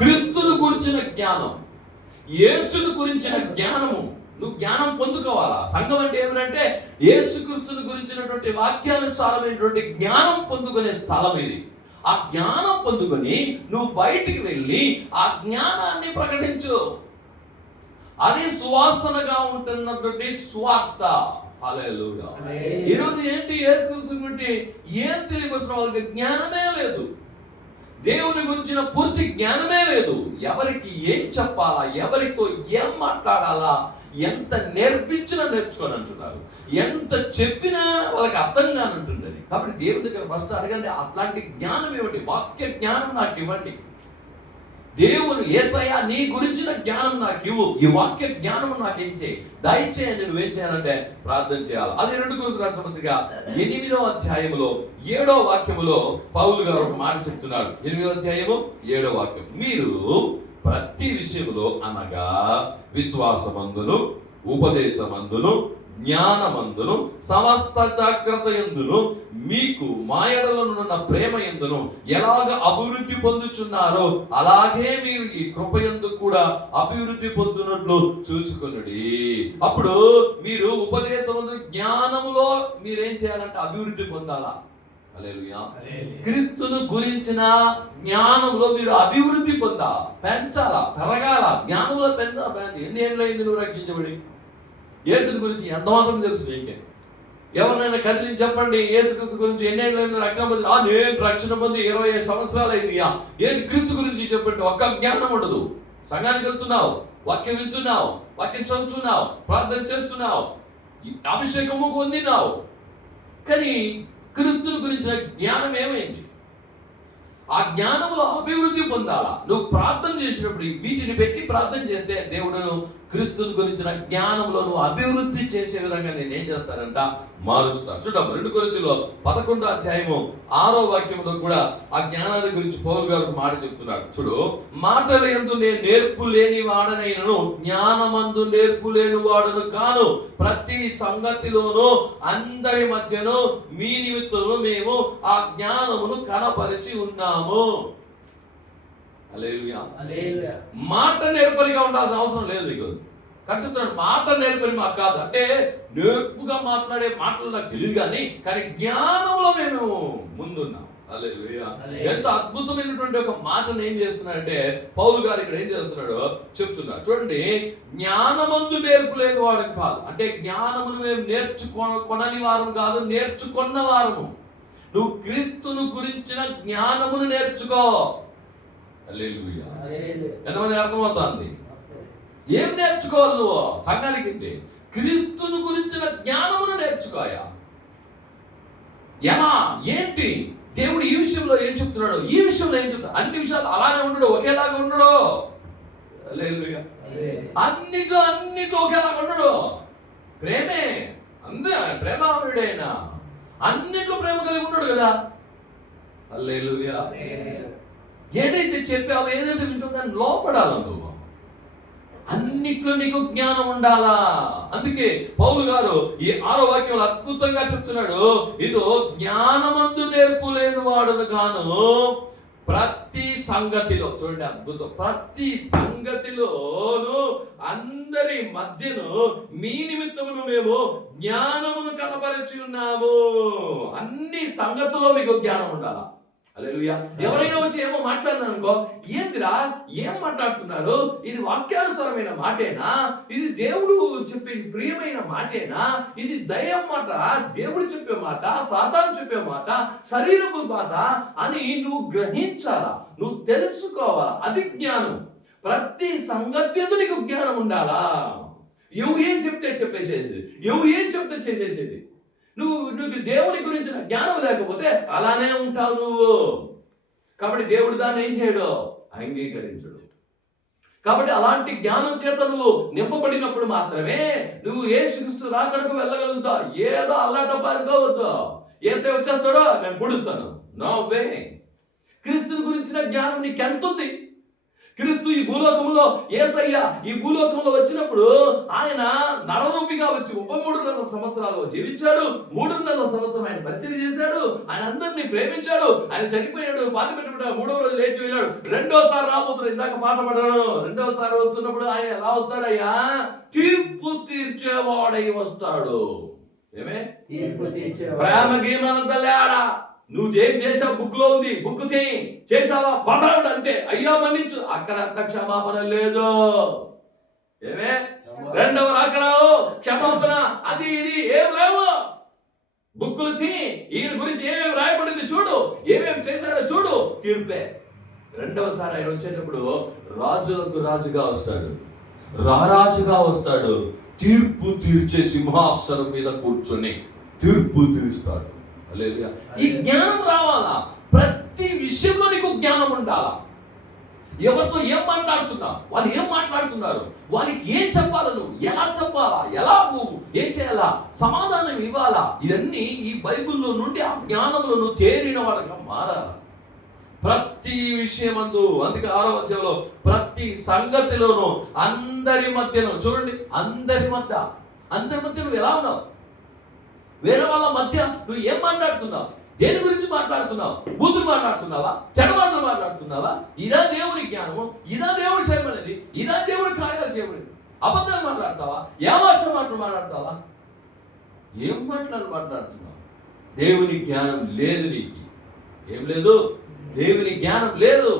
క్రీస్తును గురించిన జ్ఞానం, యేసును గురించిన జ్ఞానము. నువ్వు జ్ఞానం పొందుకోవాలా. సంఘం అంటే ఏమిటంటే యేసుక్రీస్తుని గురించినటువంటి వాక్యానుసారమైనటువంటి జ్ఞానం పొందుకునే స్థలం ఇది. ఆ జ్ఞానం పొందుకొని నువ్వు బయటికి వెళ్ళి ఆ జ్ఞానాన్ని ప్రకటించు. అది సువాసనగా ఉంటున్నటువంటి సువార్త. హల్లెలూయా. ఈరోజు ఏంటి, యేసుక్రీస్తు గురించి ఏం తెలియవలసిన వాళ్ళకి జ్ఞానమే లేదు. దేవుని గురించిన పూర్తి జ్ఞానమే లేదు. ఎవరికి ఏం చెప్పాలా, ఎవరితో ఏం మాట్లాడాలా, ఎంత నేర్పించినా నేర్చుకొని అంటున్నారు, ఎంత చెప్పినా వాళ్ళకి అర్థం కానంటుందని. కాబట్టి దేవుని దగ్గర ఫస్ట్ అడగండి, అట్లాంటి జ్ఞానం ఇవ్వండి, వాక్య జ్ఞానం నాకు ఇవ్వండి. దేవుడు యేసయ్య నీ గురించిన జ్ఞానం నాకు ఇవ్వు, ఈ వాక్య జ్ఞానం నాకు ఏం చేయి, దయచేయండి. నువ్వేం చేయాలంటే ప్రార్థన చేయాలి. అది 2 కొరింథీయుల రాసిన పత్రిక 8వ అధ్యాయములో 7వ వాక్యములో పౌలు గారు ఒక మాట చెప్తున్నాడు. 8వ అధ్యాయము 7వ వాక్యం, మీరు ప్రతి విషయములో అనగా విశ్వాసమందును, ఉపదేశమందును, జ్ఞానమందును, సమస్త జాగ్రత్త యందును, మీకు మా యెడలనున్న ప్రేమ యందును ఎలాగ అభివృద్ధి పొందుచున్నారో అలాగే మీరు ఈ కృపయందు కూడా అభివృద్ధి పొందునట్లు చూసుకొనుడి. అప్పుడు మీరు ఉపదేశమందు, జ్ఞానములో మీరేం చేయాలంటే అభివృద్ధి పొందాలా. హల్లెలూయా. క్రీస్తును గురించిన జ్ఞానంలో మీరు అభివృద్ధి పొందాలా, పెంచాలా, పెరగాల. జ్ఞానంలో ఎన్ని ఏళ్ళైంది నువ్వు రక్షించబడి? యేసుని గురించి ఎంత మాత్రం తెలుసు నీకే? ఎవరినైనా కదిలించి చెప్పండి, యేసుక్రీస్తు గురించి ఎన్ని ఏళ్ళైంది రక్షణ పొంది? నేను రక్షణ పొంది 25 సంవత్సరాలు అయింది. ఏంటి క్రీస్తు గురించి చెప్పండి? ఒక్క జ్ఞానం ఉండదు. సంఘానికి వెళ్తున్నావు, వాక్యం వింటున్నావు, వాక్యం చదువుతున్నావు, ప్రార్థన చేస్తున్నావు, అభిషేకము పొందినావు, కానీ క్రీస్తుని గురించిన జ్ఞానం ఏమైంది? ఆ జ్ఞానంలో అభివృద్ధి పొందాలా. నువ్వు ప్రార్థన చేసినప్పుడు వీటిని పెట్టి ప్రార్థన చేస్తే దేవుడు క్రీస్తుని గురించిన జ్ఞానంలో నువ్వు అభివృద్ధి చేసే విధంగా నేను ఏం చేస్తానంట, మారుస్తాను. చూద్దాం 2 కొరింథీయుల 11వ అధ్యాయము 6వ వాక్యంలో కూడా ఆ జ్ఞానాన్ని గురించి పౌలు గారు మాట చెప్తున్నాడు. చూడు, మాటల యందు నేను నేర్పు లేని వాడనైనను, జ్ఞానమందు నేర్పు లేని వాడను కాను, ప్రతి సంగతిలోనూ అందరి మధ్యను మీ నిమిత్తము మేము ఆ జ్ఞానమును కనపరిచి ఉన్నాము. హల్లెలూయా. మాట నేర్పరిగా ఉండాల్సిన అవసరం లేదు నీకు. ఖచ్చితంగా మాట నేర్పరి మాకు కాదు, అంటే నేర్పుగా మాట్లాడే మాటలు నాకు తెలియదు, కానీ జ్ఞానంలో మేము ముందున్నాం. హల్లెలూయా. ఎంత అద్భుతమైనటువంటి ఒక మాటను ఏం చేస్తున్నాడంటే పౌలు గారు ఇక్కడ ఏం చేస్తున్నాడో చెప్తున్నాడు. చూడండి, జ్ఞానమందు నేర్పు లేని వాడు కాదు, అంటే జ్ఞానమును మేము నేర్చుకొనని వారం కాదు, నేర్చుకున్న వారము. నువ్వు క్రీస్తును గురించిన జ్ఞానమును నేర్చుకో. హల్లెలూయా. ఎంతమంది అర్థమవుతుంది? ఏం నేర్చుకోవాలి నువ్వు? సంఘానికి క్రీస్తును గురించిన జ్ఞానమును నేర్చుకోయా. ఏమా ఏంటి దేవుడు ఈ విషయంలో ఏం చెప్తున్నాడు, ఈ విషయంలో ఏం చెప్తాడు? అన్ని విషయాలు అలానే ఉండడు, ఒకేలాగా ఉండడు. హల్లెలూయా. అన్నిట్లో ఒకేలాగా ఉండడు. ప్రేమే ప్రేమామయుడైన అన్నిట్లో ప్రేమ కలిగి ఉన్నాడు కదా. హల్లెలూయా. ఏదైతే చెప్పావో, ఏదైతే వింటుందో దాన్ని లోపడాల నువ్వు. అన్నిట్లో నీకు జ్ఞానం ఉండాలా. అందుకే పౌలు గారు ఈ 6వ వాక్యంలో అద్భుతంగా చెప్తున్నాడు, ఇదో జ్ఞానమందు నేర్పు లేని వాడును గాను, ప్రతి సంగతిలో. చూడండి అద్భుతం, ప్రతి సంగతిలోను అందరి మధ్యను మీ నిమిత్తమును మేము జ్ఞానమును కనపరిచి ఉన్నాము. అన్ని సంగతుల్లో మీకు జ్ఞానం ఉండాలా. హల్లెలూయా. ఎవరైనా వచ్చి ఏమో మాట్లాడినారు అనుకో, ఏందిరా ఏం మాట్లాడుతున్నారు, ఇది వాక్యానుసారమైన మాటేనా, ఇది దేవుడు చెప్పే ప్రియమైన మాటేనా, ఇది దయ్యం మాట, దేవుడు చెప్పే మాట, సాతాను చెప్పే మాట, శరీరపు మాట అని నువ్వు గ్రహించాలా, నువ్వు తెలుసుకోవాలా. అది జ్ఞానం. ప్రతి సంగతి నీకు జ్ఞానం ఉండాలా. ఎవరు ఏం చెప్తే చెప్పేసేది, ఎవరు ఏం చెప్తే చేసేసేది. నువ్వు దేవుని గురించిన జ్ఞానం లేకపోతే అలానే ఉంటావు నువ్వు. కాబట్టి దేవుడు దాన్ని ఏం చేయడు, అంగీకరించడు. కాబట్టి అలాంటి జ్ఞానం చేత నువ్వు నింపబడినప్పుడు మాత్రమే నువ్వు యేసుక్రీస్తు రాకడకు వెళ్ళగలుగుతావు. ఏదో అల్లాటప్ప అనుకోవద్దు, యేసే వచ్చేస్తాడో నేను పొడుస్తాను, నో వే. క్రీస్తుని గురించిన జ్ఞానం నీకెంత ఉంది? క్రీస్తు ఈ భూలోకంలో, యేసయ్య ఈ భూలోకంలో వచ్చినప్పుడు ఆయన నరరూపిగా వచ్చి 33.5 సంవత్సరాలు జీవించాడు. 3.5 సంవత్సరం ఆయన పరిచయం చేశాడు. ఆయన అందరినీ ప్రేమించాడు. ఆయన చనిపోయాడు, పాతి పెట్టబడ్డాడు, 3వ రోజు లేచి వెళ్ళాడు. రెండోసారి రాబోతున్నాడు. ఇందాక పాట పడ్డాడు. రెండోసారి వస్తున్నప్పుడు ఆయన ఎలా వస్తాడయ్యా? తీర్పు తీర్చేవాడై వస్తాడు. ఏమే ప్రేమ గీమనంత లేడా? నువ్వు ఏం చేసావు బుక్ లో ఉంది, బుక్ చేసావా పదరాడు అంతే, అయ్యా మన్నించు. అక్కడ అంత క్షమాపణ లేదు. ఏమే రెండవ రాకడలో క్షమాపణ అది ఇది ఏం లేవు. బుక్కులు తిని ఈయన గురించి ఏమేమి రాయబడింది చూడు, ఏమేమి చేశాడో చూడు, తీర్పే. రెండవసారి ఆయన వచ్చేటప్పుడు రాజులకు రాజుగా వస్తాడు, రారాజుగా వస్తాడు, తీర్పు తీర్చే సింహాసనం మీద కూర్చొని తీర్పు తీరుస్తాడు. హల్లెలూయా. ఈ జ్ఞానం రావాలా, ప్రతి విషయంలో నీకు జ్ఞానం ఉండాలా. ఎవరితో ఏం మాట్లాడుతున్నా, వాళ్ళు ఏం మాట్లాడుతున్నారు, వాళ్ళకి ఏం చెప్పాలా, నువ్వు ఎలా చెప్పాలా, ఎలా నువ్వు ఏం చేయాలా, సమాధానం ఇవ్వాలా, ఇవన్నీ ఈ బైబిల్లో నుండి ఆ జ్ఞానంలో నువ్వు తేరిన వాళ్ళగా మారాలా. ప్రతి విషయమందు, అందుకే 6వ అధ్యాయంలో ప్రతి సంగతిలోనూ అందరి మధ్యలో చూడండి, అందరి మధ్య నువ్వు ఎలా ఉన్నావు, వేరే వాళ్ళ మధ్య నువ్వు ఏం మాట్లాడుతున్నావు, దేని గురించి మాట్లాడుతున్నావు, బూతులు మాట్లాడుతున్నావా, చెడమాటలు మాట్లాడుతున్నావా, ఇదా దేవుని జ్ఞానము, ఇదా దేవుడు చేయమనేది, ఇదా దేవుడి కార్యాలు చేయమనేది, అబద్ధాలు మాట్లాడతావా, ఏమార్చ మాటలు మాట్లాడతావా, ఏం మాట్లాడుతున్నావు. దేవుని జ్ఞానం లేదు నీకు, ఏం లేదు, దేవుని జ్ఞానం లేదు.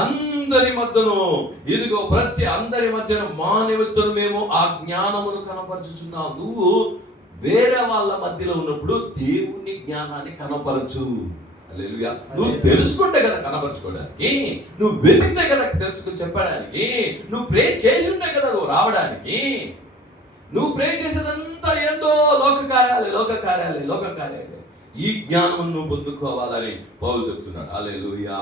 అందరి మధ్యను ఇదిగో అందరి మధ్యన మా నిమిత్తము మేము ఆ జ్ఞానమును కనపరచుచున్నావు. నువ్వు వేరే వాళ్ళ మధ్యలో ఉన్నప్పుడు దేవుని జ్ఞానాన్ని కనపరచు. హల్లెలూయా. నువ్వు తెలుసుకుంటే కదా కనపరచుకోవడానికి, నువ్వు వెతికితే కదా తెలుసుకుని చెప్పడానికి, నువ్వు ప్రే చేసి ఉంటే కదా నువ్వు రావడానికి. నువ్వు ప్రే చేసేదంతా ఏందో లోక కార్యాలే. ఈ జ్ఞానం నువ్వు పొందుకోవాలని పౌలు చెప్తున్నాడు. హల్లెలూయా.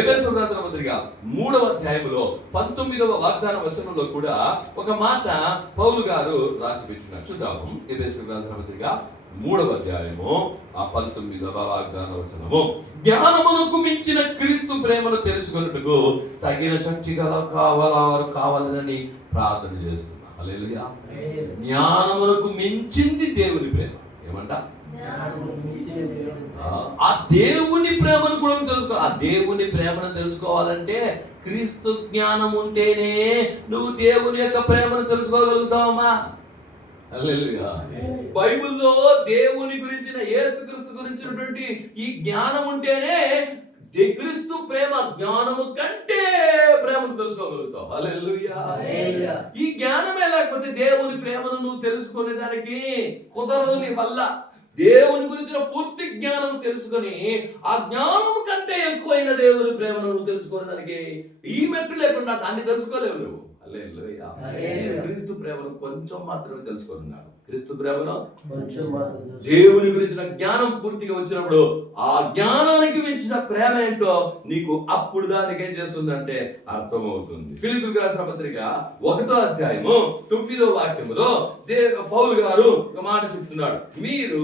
ఎఫెసీయులకు రాసిన పత్రిక 3వ అధ్యాయంలో 19వ వాగ్దాన వచనంలో కూడా ఒక మాట పౌలు గారు రాసి పెట్టినారు. చూద్దాము. ఎఫెసీయులకు రాసిన పత్రిక 3వ అధ్యాయము 19వ వాగ్దాన వచనము. జ్ఞానమునకు మించిన క్రీస్తు ప్రేమను తెలుసుకొనుటకు తగిన శక్తి గల కావాలని ప్రార్థన చేస్తున్నా. హల్లెలూయా. జ్ఞానమునకు మించింది దేవుని ప్రేమ. ఏమంట? ఆ దేవుని ప్రేమను కూడా తెలుసుకో. ఆ దేవుని ప్రేమను తెలుసుకోవాలంటే క్రీస్తు జ్ఞానం ఉంటేనే నువ్వు దేవుని యొక్క ప్రేమను తెలుసుకోగలుగుతావమ్మా. హల్లెలూయా. బైబిల్లో దేవుని గురించిన, యేసుక్రీస్తు గురించినటువంటి ఈ జ్ఞానం ఉంటేనే క్రీస్తు ప్రేమ జ్ఞానము కంటే ప్రేమను తెలుసుకోగలుగుతావు. హల్లెలూయా. ఈ జ్ఞానమే లేకపోతే దేవుని ప్రేమను నువ్వు తెలుసుకునే దానికి కుదరదు నీ వల్ల. దేవుని గురించిన పూర్తి జ్ఞానం తెలుసుకొని ఆ జ్ఞానం కంటే ఎక్కువైన దేవుని ప్రేమను నువ్వు తెలుసుకునే దానికి ఈ మెట్టు లేకుండా దాన్ని తెలుసుకోలేవు నువ్వు. హల్లెలూయా. క్రీస్తు ప్రేమను కొంచెం మాత్రమే తెలుసుకున్నాడు. క్రీస్తు ప్రేమను దేవుని గురించిన జ్ఞానం పూర్తిగా వచ్చినప్పుడు ఆ జ్ఞానానికి మించిన ప్రేమ ఏంటో నీకు అప్పుడు దానికి ఏం చేస్తుందంటే అర్థమవుతుంది. ఫిలిప్పీయులకు రాసిన పత్రిక 1వ అధ్యాయము 9వ వాక్యములో పౌలు గారు ఒక మాట చెప్తున్నాడు. మీరు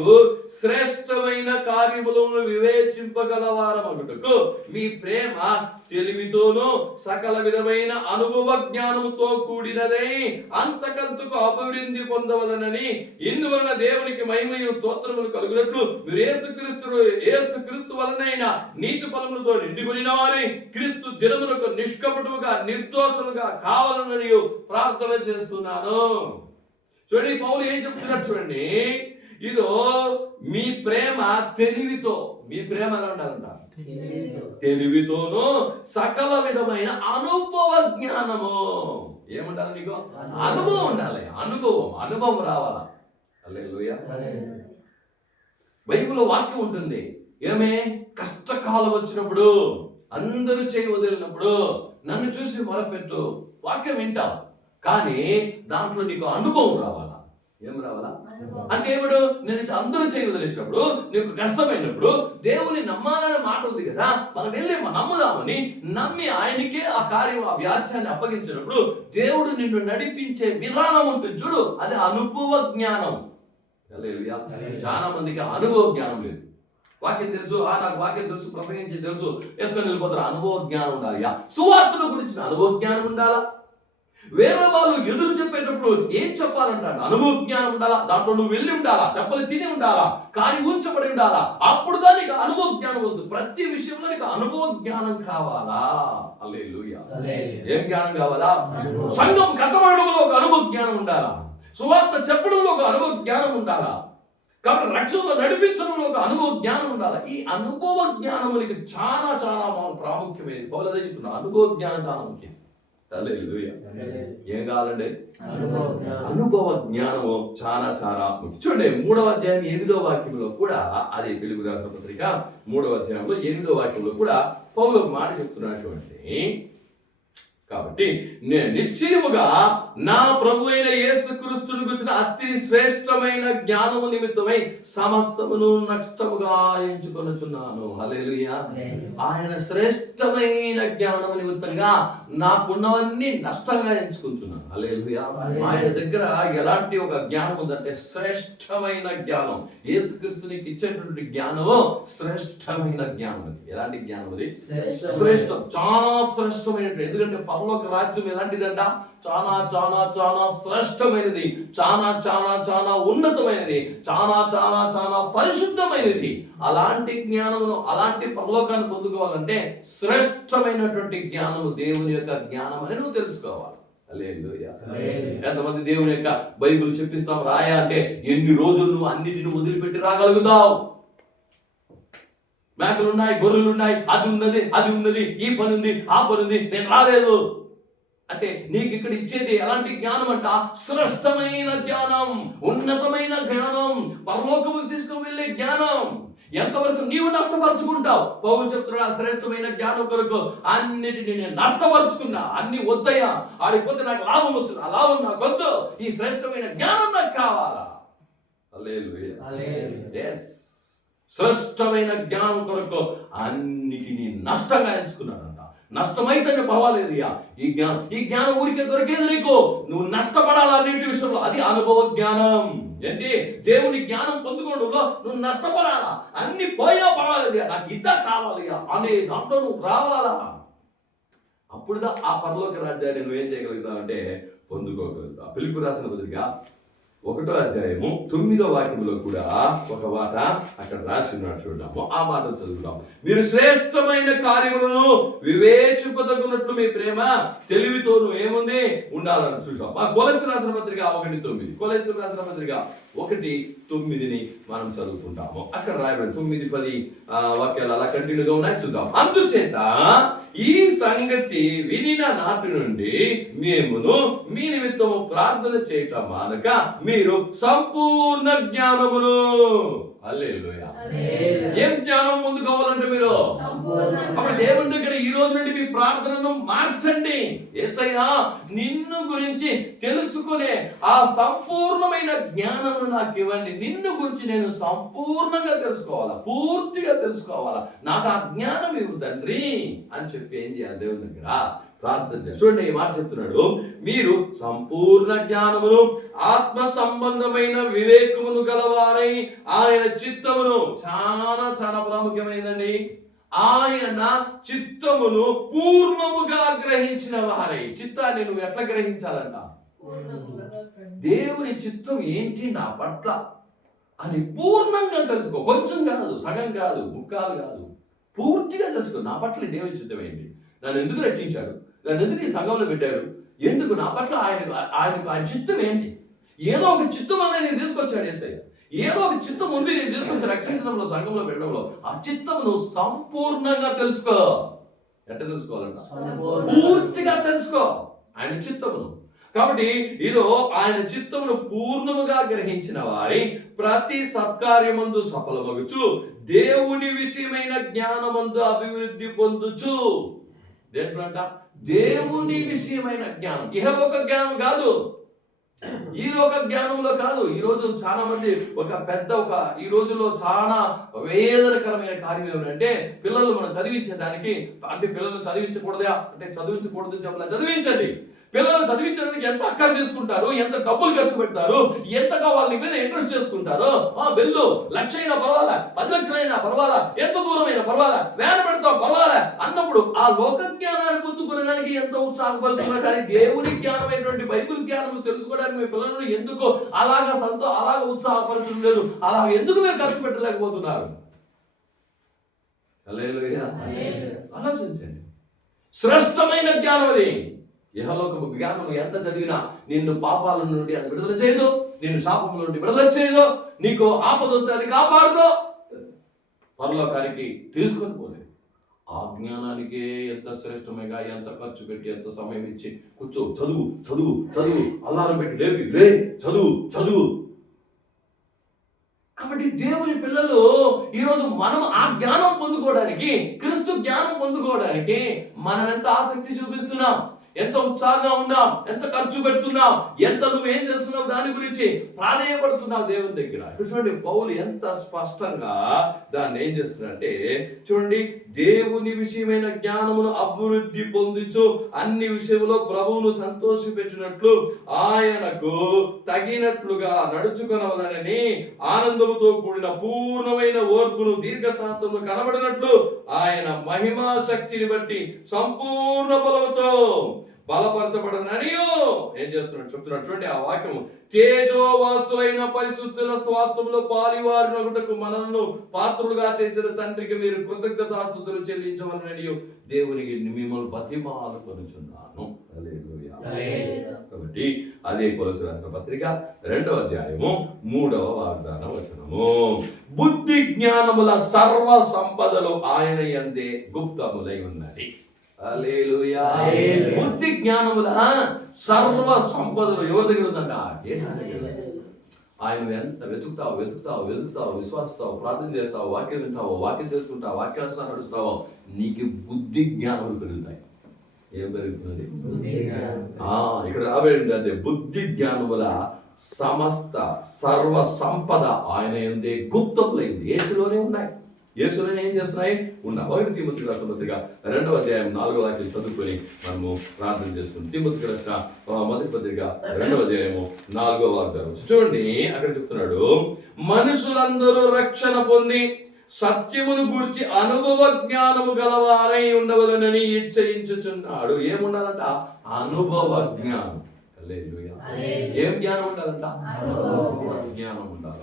శ్రేష్టమైన కార్యములను వివేచింపగలవారమగుటకు మీ ప్రేమ తెలివితోనూ సకల విధమైన అనుభవ జ్ఞానముతో కూడినదై అంతకంతకు అభివృద్ధి పొందవలనని, ఇందువలన దేవునికి మహిమయు స్తోత్రములు కలుగునట్లు మీరు యేసుక్రీస్తు వలనైన నీతి ఫలములతో నిండుకొనిన వారి క్రీస్తు దినమునకు నిష్కపటుగా నిర్దోషముగా కావాలని ప్రార్థన చేస్తున్నాను. చూడండి పౌలు ఏం చెప్తున్నాడు చూడండి. ఇదో మీ ప్రేమ తెలివితో, మీ ప్రేమ ఎలా ఉండాలంట? తెలివితోనూ సకల విధమైన అనుభవ జ్ఞానము. ఏముండాలి నీకు? అనుభవం ఉండాలి. అనుభవం రావాలా. హల్లెలూయా. బైబిల్లో వాక్యం ఉంటుంది. ఏమే కష్టకాలం వచ్చినప్పుడు, అందరూ చేయి వదిలినప్పుడు నన్ను చూసి మొరపెట్టు. వాక్యం వింటావు, కానీ దాంట్లో నీకు అనుభవం రావాలా. ఏం రావాలా అంటే ఏమిడు? నేను అందరూ చేయి వదిలేసినప్పుడు, నీకు కష్టమైనప్పుడు దేవుని నమ్మాలనే మాట ఉంది కదా, మనం వెళ్ళి నమ్ముదామని నమ్మి ఆయనకే ఆ కార్యం, ఆ వ్యాఖ్యాన్ని అప్పగించినప్పుడు దేవుడు నిన్ను నడిపించే విధానం ఉంటుంది చూడు, అది అనుభవ జ్ఞానం. చాలా మందికి అనుభవ జ్ఞానం లేదు. వాక్యం తెలుసు, నాకు వాక్యం తెలుసు, ప్రసంగించి తెలుసు, ఎక్కడ నిలిపోతారు. అనుభవ జ్ఞానం ఉండాలి. సువార్తల గురించిన అనుభవ జ్ఞానం ఉండాలా. వేరే వాళ్ళు ఎదురు చెప్పేటప్పుడు ఏం చెప్పాలంటాడు, అనుభవ జ్ఞానం ఉండాలా. దాంట్లో నువ్వు వెళ్ళి ఉండాలా, దెబ్బలు తిని ఉండాలా, కాని ఉంచబడి ఉండాలా. అప్పుడు దానికి అనుభవ జ్ఞానం వస్తుంది. ప్రతి విషయంలో నీకు అనుభవ జ్ఞానం కావాలా. హల్లెలూయా. ఏం జ్ఞానం కావాలా? సంఘం కట్టబడడంలో ఒక అనుభవ జ్ఞానం ఉండాలా. సువార్త చెప్పడంలో ఒక అనుభవ జ్ఞానం ఉండాలా. కాబట్టి రక్షణలో నడిపించడంలో ఒక అనుభవ జ్ఞానం ఉండాలి. ఈ అనుభవ జ్ఞానం మనకి చాలా చాలా ప్రాముఖ్యమైనది. పౌలు అదే చెప్తున్నా, అనుభవ జ్ఞానం చాలా ముఖ్యం. హల్లెలూయా. ఏం కావాలండి? అనుభవ జ్ఞానము చాలా చాలా ముఖ్యం. చూడండి 3వ అధ్యాయం 8వ వాక్యంలో కూడా, అది ఫిలిప్పీయులకు రాసిన పత్రిక 3వ అధ్యాయంలో 8వ వాక్యంలో కూడా పౌలు ఒక మాట చెప్తున్నాడు చూడండి. కాబట్టి నేను నిశ్చయముగా నా ప్రభు అయిన యేసుక్రీస్తుని గురించిన అతి శ్రేష్టమైన జ్ఞానము నిమిత్తమై సమస్తమును నష్టముగా ఎంచుకొనుచున్నాను. హల్లెలూయా. ఆయన శ్రేష్టమైన జ్ఞానము నిమిత్తంగా నాకున్నవన్నీ నష్టంగా ఎంచుకుంటున్నాను. హల్లెలూయా. ఆయన దగ్గర ఎలాంటి ఒక జ్ఞానం ఉందంటే శ్రేష్టమైన జ్ఞానం. యేసుక్రీస్తునికి ఇచ్చేటువంటి జ్ఞానము శ్రేష్టమైన జ్ఞానం. అది ఎలాంటి జ్ఞానం? అది శ్రేష్టం, చాలా శ్రేష్టమైనటువంటి. ఎందుకంటే పరలోక రాజ్యం ఎలాంటిదంట? చాలా చాలా చాలా శ్రేష్టమైనది, చాలా చాలా చాలా ఉన్నతమైనది, చాలా చాలా చాలా పరిశుద్ధమైనది. అలాంటి జ్ఞానమును, అలాంటి పరలోకాన్ని పొందుకోవాలంటే శ్రేష్టమైనటువంటి జ్ఞానము దేవుని యొక్క జ్ఞానం అని నువ్వు తెలుసుకోవాలి. హల్లెలూయా. ఎంతమంది దేవుని యొక్క బైబిల్ చెప్పిస్తాం రాయా అంటే ఎన్ని రోజులు నువ్వు అన్నిటిని వదిలిపెట్టి రాగలుగుతావు? మేకలున్నాయి, గొర్రెలున్నాయి, అది ఉన్నది, అది ఉన్నది, ఈ పని ఉంది, ఆ పని ఉంది, నేను రాలేదు అంటే నీకు ఇక్కడ ఇచ్చేది ఎలాంటి జ్ఞానం అంట? శ్రేష్టమైన జ్ఞానం, ఉన్నతమైన జ్ఞానం, పరలోకముకు తీసుకువెళ్ళే జ్ఞానం. ఎంతవరకు నీవు నష్టపరుచుకుంటావు? పౌలు చెప్తున్నాడు, శ్రేష్టమైన జ్ఞానం కొరకు అన్నిటిని నేను నష్టపరుచుకున్నా, అన్ని వద్దయ్యా, ఆడిపోతే నాకు లాభం వస్తుంది, ఆ లాభం నాకు వద్దు, ఈ శ్రేష్టమైన జ్ఞానం నాకు కావాలా. హల్లెలూయా. శ్రేష్టమైన జ్ఞానం కొరకు అన్నిటినీ నష్టంగా ఎంచుకున్నాడంట. నష్టమైతేనే పర్వాలేదు. ఈ జ్ఞానం ఊరికే దొరికేది నీకు, నువ్వు నష్టపడాలి అన్నింటి విషయంలో. అది అనుభవ జ్ఞానం. ఏంటి? దేవుని జ్ఞానం పొందుకోవడంలో నువ్వు నష్టపడాలా, అన్ని పోయినా పర్వాలేదు, నాకు ఇద కావాలి అనే దాంట్లో నువ్వు రావాలా. అప్పుడుదా ఆ పరలోక రాజ్యాన్ని నువ్వేం చేయగలుగుతావంటే పొందుకోగలుగుతావు. ఫిలిప్పీయులకు రాసిన పత్రిక 1వ అధ్యాయము 9వ వాక్యంలో కూడా ఒక మాట అక్కడ రాసి ఉన్నాడు, చూద్దాము. ఆ మాట చదువుదాం. మీరు శ్రేష్టమైన కార్యములను వివేచింపదగినట్లు మీ ప్రేమ తెలివితోను ఏముంది ఉండాలని చూసాం. ఆ కొలస్సీయులకు రాసిన పత్రిక 1:9, కొలస్సీయులకు రాసిన పత్రిక 1:9 మనం చదువుకుంటాము. అక్కడ రాయబడి 9-10 వాక్యాలు అలా కంటిన్యూగా ఉన్నాయి, చూద్దాం. అందుచేత ఈ సంగతి వినిన నాటి నుండి మేమును మీ నిమిత్తము ప్రార్థన చేయటం మానక మీరు సంపూర్ణ జ్ఞానమును. హల్లెలూయా. ఏం జ్ఞానం ముందు కావాలంటే మీరు అప్పుడు దేవుని దగ్గర ఈ రోజు నుండి మీ ప్రార్థనను మార్చండి. యేసయ్యా నిన్ను గురించి తెలుసుకునే ఆ సంపూర్ణమైన జ్ఞానమును నాకు ఇవ్వండి. నిన్ను గురించి నేను సంపూర్ణంగా తెలుసుకోవాలా, పూర్తిగా తెలుసుకోవాలా, నాకు ఆ జ్ఞానం ఇవ్వు తండ్రి అని చెప్పి ఏం చేయాలి? దేవుని దగ్గర ప్రార్థన చేయాలి. చూడండి ఈ మాట చెప్తున్నాడు, మీరు సంపూర్ణ జ్ఞానమును ఆత్మ సంబంధమైన వివేకమును గలవారై ఆయన చిత్తమును, చాలా చాలా ప్రాముఖ్యమైనది, ఆయన చిత్తమును పూర్ణముగా గ్రహించిన వారై. చిత్తాన్ని నువ్వు ఎట్లా గ్రహించాలంట? దేవుని చిత్తం ఏంటి నా పట్ల అని పూర్ణంగా తెలుసుకో. కొంచెం కాదు, సగం కాదు, ముక్కాలు కాదు, పూర్తిగా తెలుసుకో. నా పట్ల దేవుని చిత్తం ఏంటి? నన్ను ఎందుకు రక్షించాడు? నన్ను ఎందుకు ఈ సంఘంలో పెట్టారు? ఎందుకు? నా పట్ల ఆయన చిత్తం ఏంటి? ఏదో ఒక చిత్తం వల్ల నేను తీసుకొచ్చాడు యేసయ్య. ఏదో ఒక చిత్తం ఉంది నేను తీసుకొచ్చి రక్షించడంలో, సంఘంలో పెట్టడంలో. ఆ చిత్తం నువ్వు సంపూర్ణంగా తెలుసుకో. ఎట్లా తెలుసుకోవాలంట? పూర్తిగా తెలుసుకో ఆయన చిత్తమును. కాబట్టి ఇదో ఆయన చిత్తమును పూర్ణముగా గ్రహించిన వారి ప్రతి సత్కార్యమందు సఫలమగుచు దేవుని విషయమైన జ్ఞానమందు అభివృద్ధి పొందుచు. దేంట్లో అంట? దేవుని విషయమైన జ్ఞానం. ఇహలోక జ్ఞానం కాదు, ఈ లోక జ్ఞానంలో కాదు. ఈ రోజు చాలా మంది ఈ రోజుల్లో చాలా వేదనకరమైన కార్యం ఏమంటే, పిల్లలు మనం చదివించడానికి అంటే పిల్లలు చదివించకూడదా అంటే చదివించకూడదు చెప్పలేదు, చదివించండి. పిల్లలను చదివించడానికి ఎంత అక్కర తీసుకుంటారు, ఎంత డబ్బులు ఖర్చు పెడతారు, ఎంతగా వాళ్ళ మీద ఇంట్రెస్ట్ చేసుకుంటారు. వెళ్ళు, 1,00,000 అయినా పర్వాలా, 10 లక్షలైనా పర్వాలా, ఎంత దూరమైనా పర్వాలా, వేల పెడతాం పర్వాలా అన్నప్పుడు ఆ లోక జ్ఞానాన్ని పొందుకునేదానికి ఎంత ఉత్సాహపరుస్తున్నారు. కానీ దేవుని జ్ఞానమైనటువంటి బైబిల్ జ్ఞానం తెలుసుకోవడానికి మీ పిల్లలను ఎందుకు అలాగా ఉత్సాహపరచడం లేదు? అలా ఎందుకు మీరు ఖర్చు పెట్టలేకపోతున్నారు? హల్లెలూయా. ఆలోచించండి. శ్రేష్టమైన జ్ఞానం అది. ఇహలోకపు జ్ఞానం ఎంత చదివినా నిన్ను పాపాల నుండి అది విడుదల చేయదు, నిన్ను శాపముల నుండి విడుదల చేయదు, నీకు ఆపద వస్తే అది కాపాడదు, పరలోకానికి తీసుకొని పోలేదు. ఆ జ్ఞానానికే ఎంత శ్రేష్టమేగా, ఎంత ఖర్చు పెట్టి, ఎంత సమయం ఇచ్చి కూర్చో, చదువు చదువు చదువు, అల్లారం పెట్టి లేపి లే చదువు చదువు. కాబట్టి దేవుని పిల్లలు ఈరోజు మనం ఆ జ్ఞానం పొందుకోవడానికి, క్రీస్తు జ్ఞానం పొందుకోవడానికి మనం ఎంత ఆసక్తి చూపిస్తున్నాం, ఎంత ఉత్సాహంగా ఉన్నాం, ఎంత ఖర్చు పెడుతున్నాం, ఎంత నువ్వేం చేస్తున్నావు దాని గురించి ప్రాధేయపడుతున్నావు దేవుని దగ్గర. చూడండి పౌలు ఎంత స్పష్టంగా దాన్ని ఏం చేస్తున్నాడంటే, చూడండి, దేవుని విషయమైన జ్ఞానమును అభివృద్ధి పొందించు, అన్ని విషయంలో ప్రభువును సంతోషపెట్టినట్లు ఆయనకు తగినట్లుగా నడుచుకొనవలనని, ఆనందముతో కూడిన పూర్ణమైన ఓర్పును దీర్ఘశాంతము కనబడినట్లు ఆయన మహిమా శక్తిని బట్టి సంపూర్ణ బలముతో బలపరచబడనని ఏం చేస్తున్నాడు చెప్తున్నాడు. చూడండి ఆ వాక్యము, తేజోవాసులైన పరిశుద్ధుల స్వాస్థ్యంలో పాలివారినొకటకు మనలను పాత్రులుగా చేసిన తండ్రికి మీరు కృతజ్ఞతాస్తుతులు చెల్లించవలనని దేవునికి మిమ్మల్ని బతిమాలుకొనుచున్నాను. హల్లెలూయా. కాబట్టి అదే కొలస్సీ రాసిన పత్రిక 2వ అధ్యాయము 3వ వాగ్దాన వచనము, బుద్ధి జ్ఞానముల సర్వ సంపదలు ఆయన యందే గుప్తములై ఉన్నది. హల్లెలూయా. బుద్ధి జ్ఞానముల సర్వ సంపదలు ఎవరి దగ్గర ఉందంట? యేసు దగ్గర. ఆయన ఎంత వెతుకుతావు వెతుకుతావు వెతుకుతావు, విశ్వాసిస్తావు, ప్రార్థన చేస్తావు, వాక్యం వింటావు, వాక్యం చేసుకుంటావు, వాక్యానుసారం నడుస్తావు, నీకు బుద్ధి జ్ఞానములు పెరుగుతాయి. ఏం పెరుగుతుంది? ఇక్కడ రాబడింది అంటే బుద్ధి జ్ఞానముల సమస్త సర్వ సంపద ఆయన యందే గుప్తములైంది. యేసులోనే ఉన్నాయి. యేసులోనే ఏం చేస్తున్నాయి? ఉన్న 1 తిమోతి రాసిన పత్రిక 2వ అధ్యాయం 4వ వాక్యం చదువుకొని మనము ప్రార్థన చేసుకుంటాం. తిమోతి రాసిన 1వ పత్రిక 2వ అధ్యాయము 4వ వాక్యం చూడండి. అక్కడ చెప్తున్నాడు, మనుషులందరూ రక్షణ పొంది సత్యమును గూర్చి అనుభవ జ్ఞానము గలవారై ఉండవలనని ఇచ్చయించుచున్నాడు. ఏముండాలంట? అనుభవ జ్ఞానం. హల్లెలూయా. ఏం జ్ఞానం ఉండాలంట? అనుభవ జ్ఞానం ఉండాలి.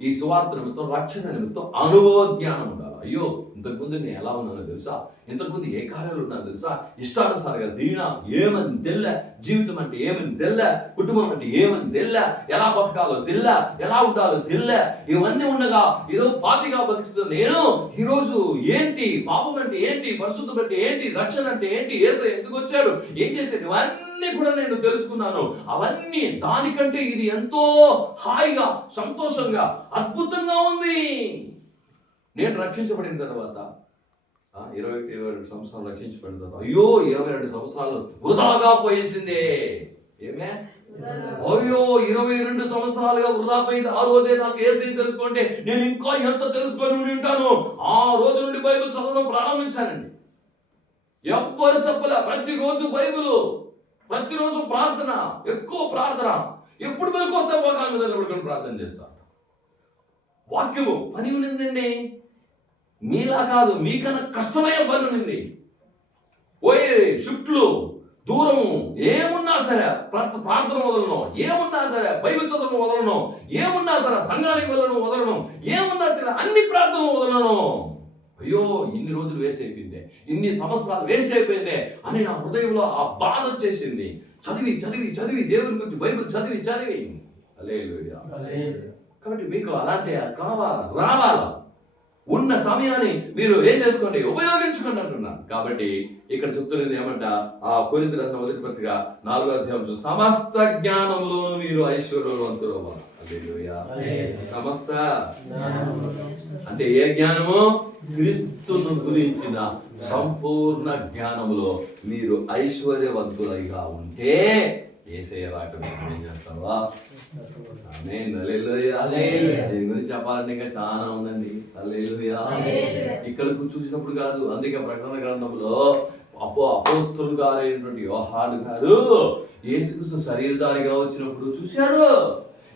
ఈ సువార్త నిమిత్తం, రక్షణ నిమిత్తం అనుభవ జ్ఞానం ఉండాలి. అయ్యో, ఇంతకుముందు నేను ఎలా ఉన్నానో తెలుసా, ఇంతకుముందు ఏ కార్యాలు ఉన్నానో తెలుసా, ఇష్టానుసారంగా తిరిగినా ఏమని తెల్ల, జీవితం అంటే ఏమని తెల్ల, కుటుంబం అంటే ఏమని తెల్ల, ఎలా బతకాలో తెల్ల, ఎలా ఉండాలో తెల్ల, ఇవన్నీ ఉండగా ఏదో పాతిగా బతుకుతున్నా నేను. ఈరోజు ఏంటి పాపం అంటే ఏంటి, పరిశుద్ధం అంటే ఏంటి, రక్షణ అంటే ఏంటి, యేసు ఎందుకు వచ్చాడు, ఏం చేసేది, ఇవన్నీ కూడా నేను తెలుసుకున్నాను. అవన్నీ దానికంటే ఇది ఎంతో హాయిగా, సంతోషంగా, అద్భుతంగా ఉంది. నేను రక్షించబడిన తర్వాత 22 సంవత్సరాలు రక్షించబడిన తర్వాత, అయ్యో 22 సంవత్సరాలు వృధాగా పోయేసిందే. ఏమే? అయ్యో 22 సంవత్సరాలుగా వృధా పోయింది. ఆ రోజే నాకు యేసుని తెలుసుకుంటే నేను ఇంకా ఎంత తెలుసుకొని ఉంటాను. ఆ రోజు నుండి బైబిల్ చదవడం ప్రారంభించానండి. ఎవ్వరు చెప్పలే. ప్రతిరోజు బైబిల్, ప్రతిరోజు ప్రార్థన, ఎక్కువ ప్రార్థన. ఎప్పుడు మెలకువస్తే మోకాళ్ళ మీద నిలబడుకొని ప్రార్థన చేస్తా. వాక్యము పని ఉన్నదండి. మీలా కాదు, మీకన్నా కష్టమైన పని ఉంది. పోయే షిఫ్ట్లు, దూరం, ఏమున్నా సరే ప్రార్థన వదలను, ఏమున్నా సరే బైబిల్ చదవడం వదలను, ఏమున్నా సరే సంఘానికి వెళ్ళడం వదలను, ఏమున్నా సరే అన్ని ప్రార్థనలు వదలను. అయ్యో, ఇన్ని రోజులు వేస్ట్ అయిపోయింది, ఇన్ని సంవత్సరాలు వేస్ట్ అయిపోయింది అని నా హృదయంలో ఆ బాధ వచ్చేసింది. చదివి చదివి చదివి దేవుని గురించి బైబిల్ చదివి చదివి. హల్లెలూయా. కాబట్టి మీకు అలాంటి రావాలా, ఉన్న సమయాన్ని మీరు ఏం చేసుకోండి, ఉపయోగించుకోండి అంటున్నాను. కాబట్టి ఇక్కడ చెప్తున్నది ఏమంట, ఆ కొరింథీ రాసిన 1వ పత్రిక 4వ అధ్యాయం, సమస్త జ్ఞానంలోనూ మీరు ఐశ్వర్యవంతులు అవ్వాలి. హల్లెలూయా. సమస్త అంటే ఏ జ్ఞానము? క్రీస్తును గురించిన సంపూర్ణ జ్ఞానములో మీరు ఐశ్వర్యవంతులుగా ఉంటే యేసయ్య రాకడ ఏం చేస్తావా? ఆమేన్. హల్లెలూయా. దీని గురించి చెప్పాలంటే ఇంకా చాలా ఉందండి. హల్లెలూయా. ఇక్కడ చూసినప్పుడు కాదు. అందుకే ప్రకటన గ్రంథంలో అపోస్తలుడు గారైనటువంటి యోహాను గారు యేసుక్రీస్తు శరీరధారిగా వచ్చినప్పుడు చూశాడు.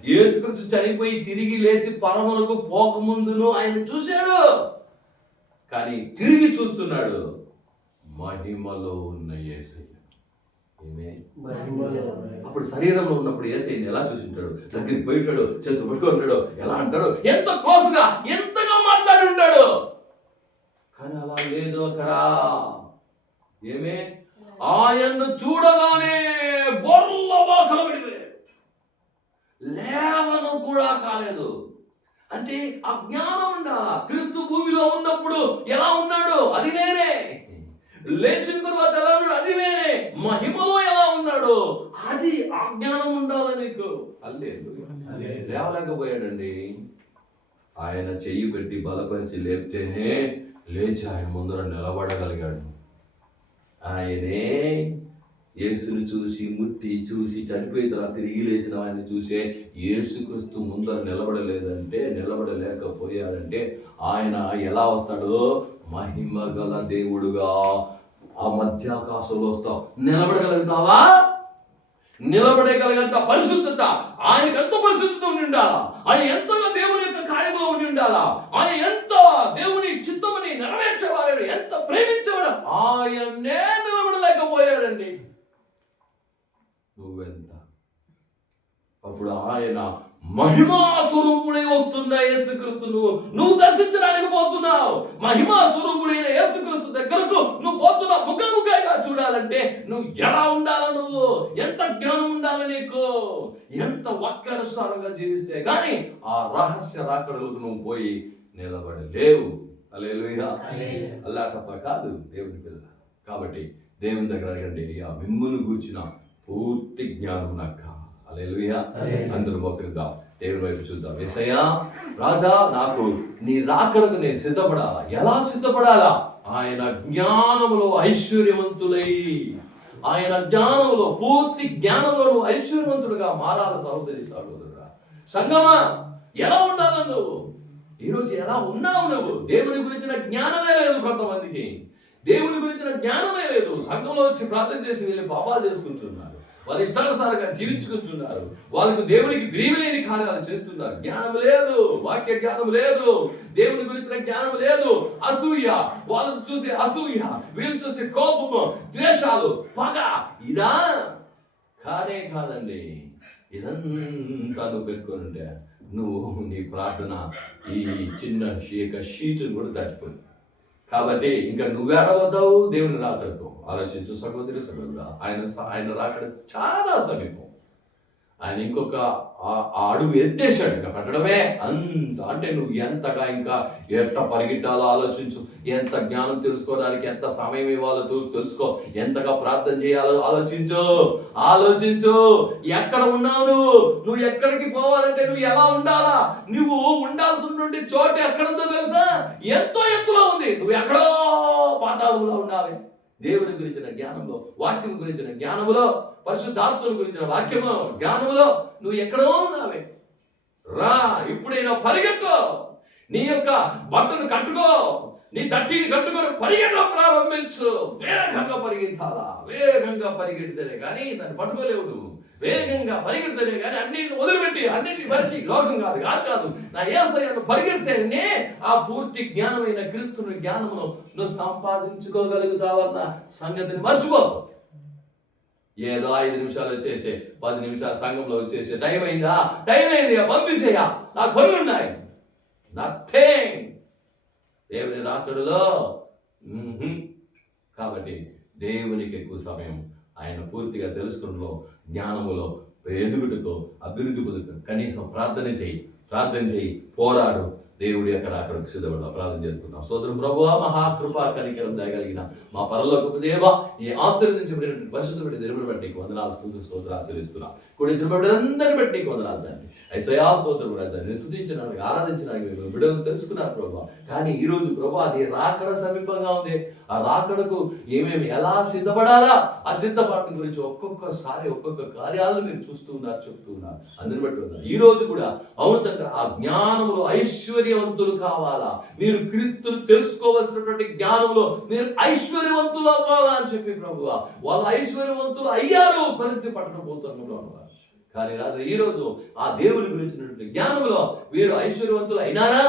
యేసుక్రీస్తు చనిపోయి తిరిగి లేచి పరమునకు పోకముందును ఆయన చూశాడు. కానీ తిరిగి చూస్తున్నాడు మహిమలో ఉన్న యేసయ్య. అప్పుడు శరీరంలో ఉన్నప్పుడు యేసయ్యని ఎలా చూసింటాడు? దగ్గరికి పోయింటాడు, చేతులు పట్టుకుంటాడు, ఎలా అంటాడు, ఎంత క్లోజ్ గా, ఎంతగా మాట్లాడి ఉంటాడు. కానీ అలా లేదు అక్కడ. ఏమే? ఆయన్ను చూడగానే బొర్లబా కలబడిపోయాడు. లేవను కూడా కాలేదు. అంటే ఆ జ్ఞానం ఉండాలా. క్రీస్తు భూమిలో ఉన్నప్పుడు ఎలా ఉన్నాడు అది వేరే, లేచిన తర్వాత ఎలా ఉన్నాడు అది వేరే, మహిమలో ఎలా ఉన్నాడు అది ఆ జ్ఞానం ఉండాలి నీకు. లేవలేకపోయాడండి. ఆయన చెయ్యి పెట్టి బలపరిచి లేపితేనే లేచి ఆయన ముందర నిలబడగలిగాడు. ఆయనే యేసుని చూసి ముట్టి చూసి చనిపోయిన తర్వాత తిరిగి లేచిన ఆయన్ని చూసే యేసుక్రీస్తు ముందర నిలబడలేకపోయాడంటే ఆయన ఎలా వస్తాడో మహిమ గల దేవుడుగా ఆ మధ్యాకాశంలో వస్తావు. నిలబడగలుగుతావా? నిలబడగలిగంత పరిశుద్ధత ఆయనకు ఎంత పరిశుద్ధత ఉండి ఉండాలా, ఆయన ఎంతగా దేవుని యొక్క కార్యంలో ఉండి ఉండాలా, ఆయన ఎంత దేవుని చిత్తమని నెరవేర్చేవాడు, ఎంత ప్రేమించేవాడు, ఆయన్నే నిలబడలేకపోయాడండి. నువ్వెంత? అప్పుడు ఆయన మహిమా స్వరూపుడై వస్తున్న యేసుక్రీస్తు నువ్వు దర్శించడానికి పోతున్నావు. మహిమా స్వరూపుడైన యేసుక్రీస్తు దగ్గరకు నువ్వు పోతున్నావు. ముఖముఖంగా చూడాలంటే నువ్వు ఎలా ఉండాలి, నువ్వు ఎంత జ్ఞానం ఉండాలి నీకు, ఎంత వాక్యానుసారంగా జీవిస్తే గాని ఆ రహస్య రాకడలకు నువ్వు పోయి నిలబడలేవు. హల్లెలూయా. అల్లా తప్ప కాదు దేవుని పిల్ల. కాబట్టి దేవుని దగ్గర అడగండి, ఆ మిమ్మును గూర్చిన పూర్తి జ్ఞానం నాకు కావాలి. హల్లెలూయా. అందరూ మోకరిద్దాం, దేవుని వైపు చూద్దాం. యేసయ్యా రాజా, నాకు నీ రాకడకు నేను సిద్ధపడాలా. ఎలా సిద్ధపడాలా? ఆయన జ్ఞానములో ఐశ్వర్యవంతులై, ఆయన జ్ఞానంలో పూర్తి జ్ఞానంలో నువ్వు ఐశ్వర్యవంతుడుగా మారాల. సహోదరి సహోదరుడా, సంగమా ఎలా ఉండాలి నువ్వు? ఈరోజు ఎలా ఉన్నావు నువ్వు? దేవుని గురించిన జ్ఞానమే లేదు కొంతమందికి, దేవుని గురించిన జ్ఞానమే లేదు. సంఘంలో వచ్చి ప్రార్థన చేసి వెళ్ళి పాపాలు చేసుకుంటున్నారు, వాళ్ళ ఇష్టానుసారంగా జీవించుకుంటున్నారు, వాళ్ళకు దేవునికి ప్రియమైన కార్యాలు చేస్తున్నారు. జ్ఞానం లేదు, వాక్య జ్ఞానం లేదు, దేవుని గురించిన జ్ఞానం లేదు. అసూయ, వాళ్ళని చూసే అసూయ, వీళ్ళు చూసే కోపము, ద్వేషాలు, పగ, ఇదా? కానే కాదండి. ఇదంతా నువ్వు పెట్టుకొని ఉంటే నువ్వు నీ ప్రార్థన ఈ చిన్న షీటును కూడా తట్టుకోదు. కాబట్టి ఇంకా నువ్వేడబోతావు దేవుని రాకడతో. ఆలోచించు సహోదరి సహోదరుడా, ఆయన రాకడ చాలా సమీపం. ఆయన ఇంకొక అడుగు ఎత్తేసాడు, ఇంకా పెట్టడమే అంత. అంటే నువ్వు ఎంతగా ఇంకా ఎట్ట పరిగెట్టాలో ఆలోచించు, ఎంత జ్ఞానం తెలుసుకోవడానికి ఎంత సమయం ఇవ్వాలో తెలుసుకో, ఎంతగా ప్రార్థన చేయాలో ఆలోచించు. ఎక్కడ ఉన్నావు నువ్వు ఎక్కడికి పోవాలంటే నువ్వు ఎలా ఉండాలా? నువ్వు ఉండాల్సినటువంటి చోటు ఎక్కడుందో తెలుసా? ఎంతో ఎత్తులో ఉంది. నువ్వు ఎక్కడో పాతాళంలో ఉండాలి. దేవుని గురించిన జ్ఞానంలో, వాక్యం గురించిన జ్ఞానములో, పరిశుద్ధాత్మల గురించిన వాక్యము జ్ఞానములో నువ్వు ఎక్కడో ఉన్నావే. రా, ఇప్పుడైనా పరిగెత్తు, నీ యొక్క బట్టను కట్టుకో, నీ తట్టిని కట్టుకొని పరిగెట్టడం ప్రారంభించు. వేగంగా పరిగెత్తాలా. వేగంగా పరిగెడితేనే కానీ దాన్ని పట్టుకోలేవు. నువ్వు వేగంగా పరిగెడితేనే కానీ అన్నింటిని వదిలిపెట్టి అన్నింటిని మరిచి లోకం కాదు నా యేసయ్యను పరిగెడితేనే ఆ పూర్తి జ్ఞానమైన క్రీస్తుని జ్ఞానమును నువ్వు సంపాదించుకోగలుగుతావన్న సంగతిని మర్చిపో. ఏదో 5 నిమిషాలు వచ్చేసే, 10 నిమిషాలు సంఘంలో వచ్చేసే, టైం అయింది పంపిసేయా, నాకు పనులు ఉన్నాయి. నథింగ్. దేవుని రాకడలో కాబట్టి దేవునికి ఎక్కువ సమయం ఆయన పూర్తిగా తెలుసుకున్నలో, జ్ఞానములో ఎదుగుటకు, అభివృద్ధి పొందుకు కనీసం ప్రార్థన చేయి, పోరాడు. దేవుడి అక్కడ సిద్ధపడ ప్రార్థన చేసుకుంటాం. సోదరం ప్రభువా, మహాకృపా కనికరం దయగలిగిన మా పరలోకపు దేవా, ఈ ఆశీర్వదించబడినటువంటి పరిశుద్ధమైన దేవుని బట్టి నీకు వందనాలు, స్తోత్రాలు ఆచరిస్తున్నా. కూడించిన బిడ్డలందరిని బట్టి నీకు వందనాలు తండ్రి. యేసయ్యా స్తోత్రం రాజా, నేను స్తుతించడానికి, ఆరాధించడానికి మేము బిడ్డలను తెలుసుకున్నారు ప్రభువా. కానీ ఈరోజు ప్రభువా, అది రాకడ సమీపంగా ఉంది. ఆ రాకడకు ఎలా సిద్ధపడాలా, ఆ సిద్ధపాటు గురించి ఒక్కొక్కసారి ఒక్కొక్క కార్యాలను మీరు చూస్తూ ఉన్నారు, చెప్తూ ఉన్నారు. అందరిని బట్టి ఉన్నారు. ఈ రోజు కూడా అవును తండ్రి, ఆ జ్ఞానంలో ఐశ్వర్యవంతులు కావాలా, మీరు క్రీస్తును తెలుసుకోవాల్సినటువంటి జ్ఞానంలో మీరు ఐశ్వర్యవంతులు అవ్వాలా అని చెప్పి ప్రభువా, వాళ్ళు ఐశ్వర్యవంతులు అయ్యారు. పరిస్థితి పట్టడం పోతున్నారు. కానీ రాజా, ఈరోజు ఆ దేవుని గురించినటువంటి జ్ఞానంలో వీరు ఐశ్వర్యవంతులు అయినారా?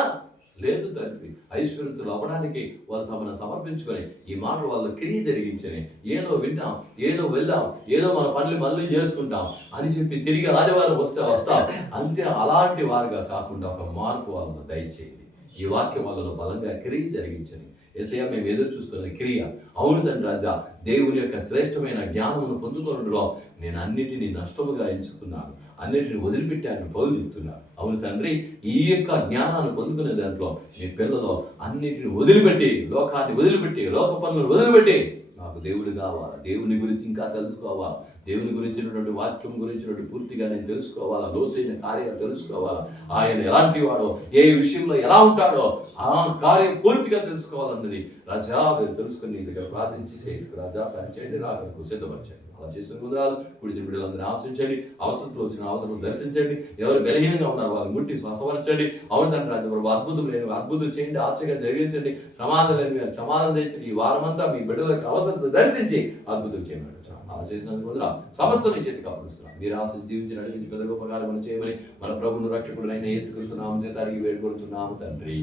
లేదు తండ్రి. ఐశ్వర్యవంతులు అవ్వడానికి వాళ్ళు తమను సమర్పించుకొని ఈ మాటలు వాళ్ళ క్రియ జరిగించని, ఏదో వింటాం, ఏదో వెళ్దాం, ఏదో మన పనులు మళ్ళీ చేసుకుంటాం అని చెప్పి తిరిగి ఆదివారం వస్తాం అంతే. అలాంటి వారుగా కాకుండా ఒక మార్పు వాళ్ళను దయచేయండి. ఈ వాక్యం వాళ్ళలో బలంగా క్రియ జరిగించని యేసయ్య మేము ఎదురు చూస్తున్న క్రియ. అవును తండ్రి రాజా, దేవుని యొక్క శ్రేష్టమైన జ్ఞానమును పొందుకోవడంలో నేను అన్నిటినీ నష్టముగా ఎంచుకున్నాను, అన్నిటిని వదిలిపెట్టాను పౌలు చెప్తున్నాను. అవును తండ్రి, ఈ యొక్క జ్ఞానాన్ని పొందుకునే దాంట్లో మీ పిల్లలు అన్నిటిని వదిలిపెట్టి, లోకాన్ని వదిలిపెట్టి, లోక పనులను వదిలిపెట్టి నాకు దేవుడు కావాలా, దేవుని గురించి ఇంకా తెలుసుకోవాలా, దేవుని గురించినటువంటి వాక్యం గురించినటువంటి పూర్తిగా నేను తెలుసుకోవాలా, లోతైన కార్యాలు తెలుసుకోవాలా, ఆయన ఎలాంటి వాడో, ఏ విషయంలో ఎలా ఉంటాడో ఆ కార్యం పూర్తిగా తెలుసుకోవాలన్నది రాజా మీరు తెలుసుకుని నీ దగ్గర ప్రార్థించి చేయండి. రాజా సంచండి, రాకడకు సిద్ధపరచండి. అలా చేసిన కుదరాలు కుడిచిన బిడ్డలందరినీ ఆశ్రయించండి. అవసరంలో వచ్చిన అవసరం దర్శించండి. ఎవరు బలహీనంగా ఉన్నారు వారిని ముట్టి స్వస్థపరచండి. అవును తండ్రి రాజా ప్రభు, అద్భుతం లేని అద్భుతం చేయండి, ఆశ్చర్యంగా జరిగించండి. సమాధానం లేని వారు సమాధానం తెచ్చండి. ఈ వారమంతా మీ బిడ్డలకు అవసరం దర్శించి అద్భుతం చేయమని అలా చేసినందుకు కుదరా సమస్తం మీ చేతికి అప్పగిస్తున్నాం. మీరు ఆశ జీవించి నడిపించి పెద్ద గొప్ప కార్యములు చేయమని మన ప్రభువును రక్షకుడైన యేసుక్రీస్తు నామమున చేత అడిగి వేడుకొనుచున్నాము తండ్రి.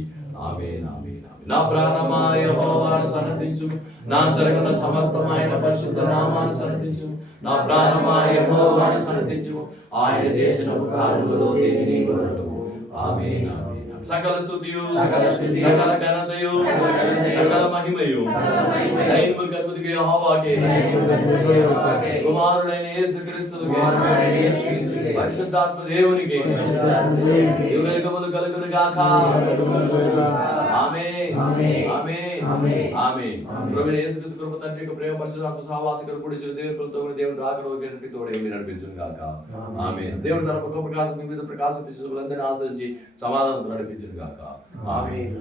ఆమేన్, ఆమేన్, ఆమేన్. నా ప్రాణమా యెహోవాను సన్నతించు, నా అంతరంగమున సమస్తమైన పరిశుద్ధ నామాన్ని సన్నతించు. నా ప్రాణమా యెహోవాను సన్నతించు, ఆయన చేసిన ఉపకారములలో దేనిని మరవకు. ఆమేన్, ఆమేన్. సకల స్తుతియు, సకల ఘనతయు, సకల మహిమయు సైన్యములకు అధిపతియగు యెహోవాకే, కుమారుడైన యేసుక్రీస్తుకే, పరిశుద్ధాత్మ దేవునికి యుగ యుగములు కలుగును గాక. ఆమేన్, ఆమేన్, ఆమేన్. ప్రభువైన యేసుక్రీస్తు కృప, తండ్రి యొక్క ప్రేమ, పరిశుద్ధాత్మ సహవాసముతో కూడి దేవుని పిల్లలతో కూడి దేవుని రాకడకి తోడే మీరు నడిపించును గాక. ఆమేన్. దేవుడు తన గొప్ప ప్రకాశం మీ మీద ప్రకాశించి అందరిని ఆశ్రయించి సమాధానంతో నడిపించును గాక. ఆమేన్.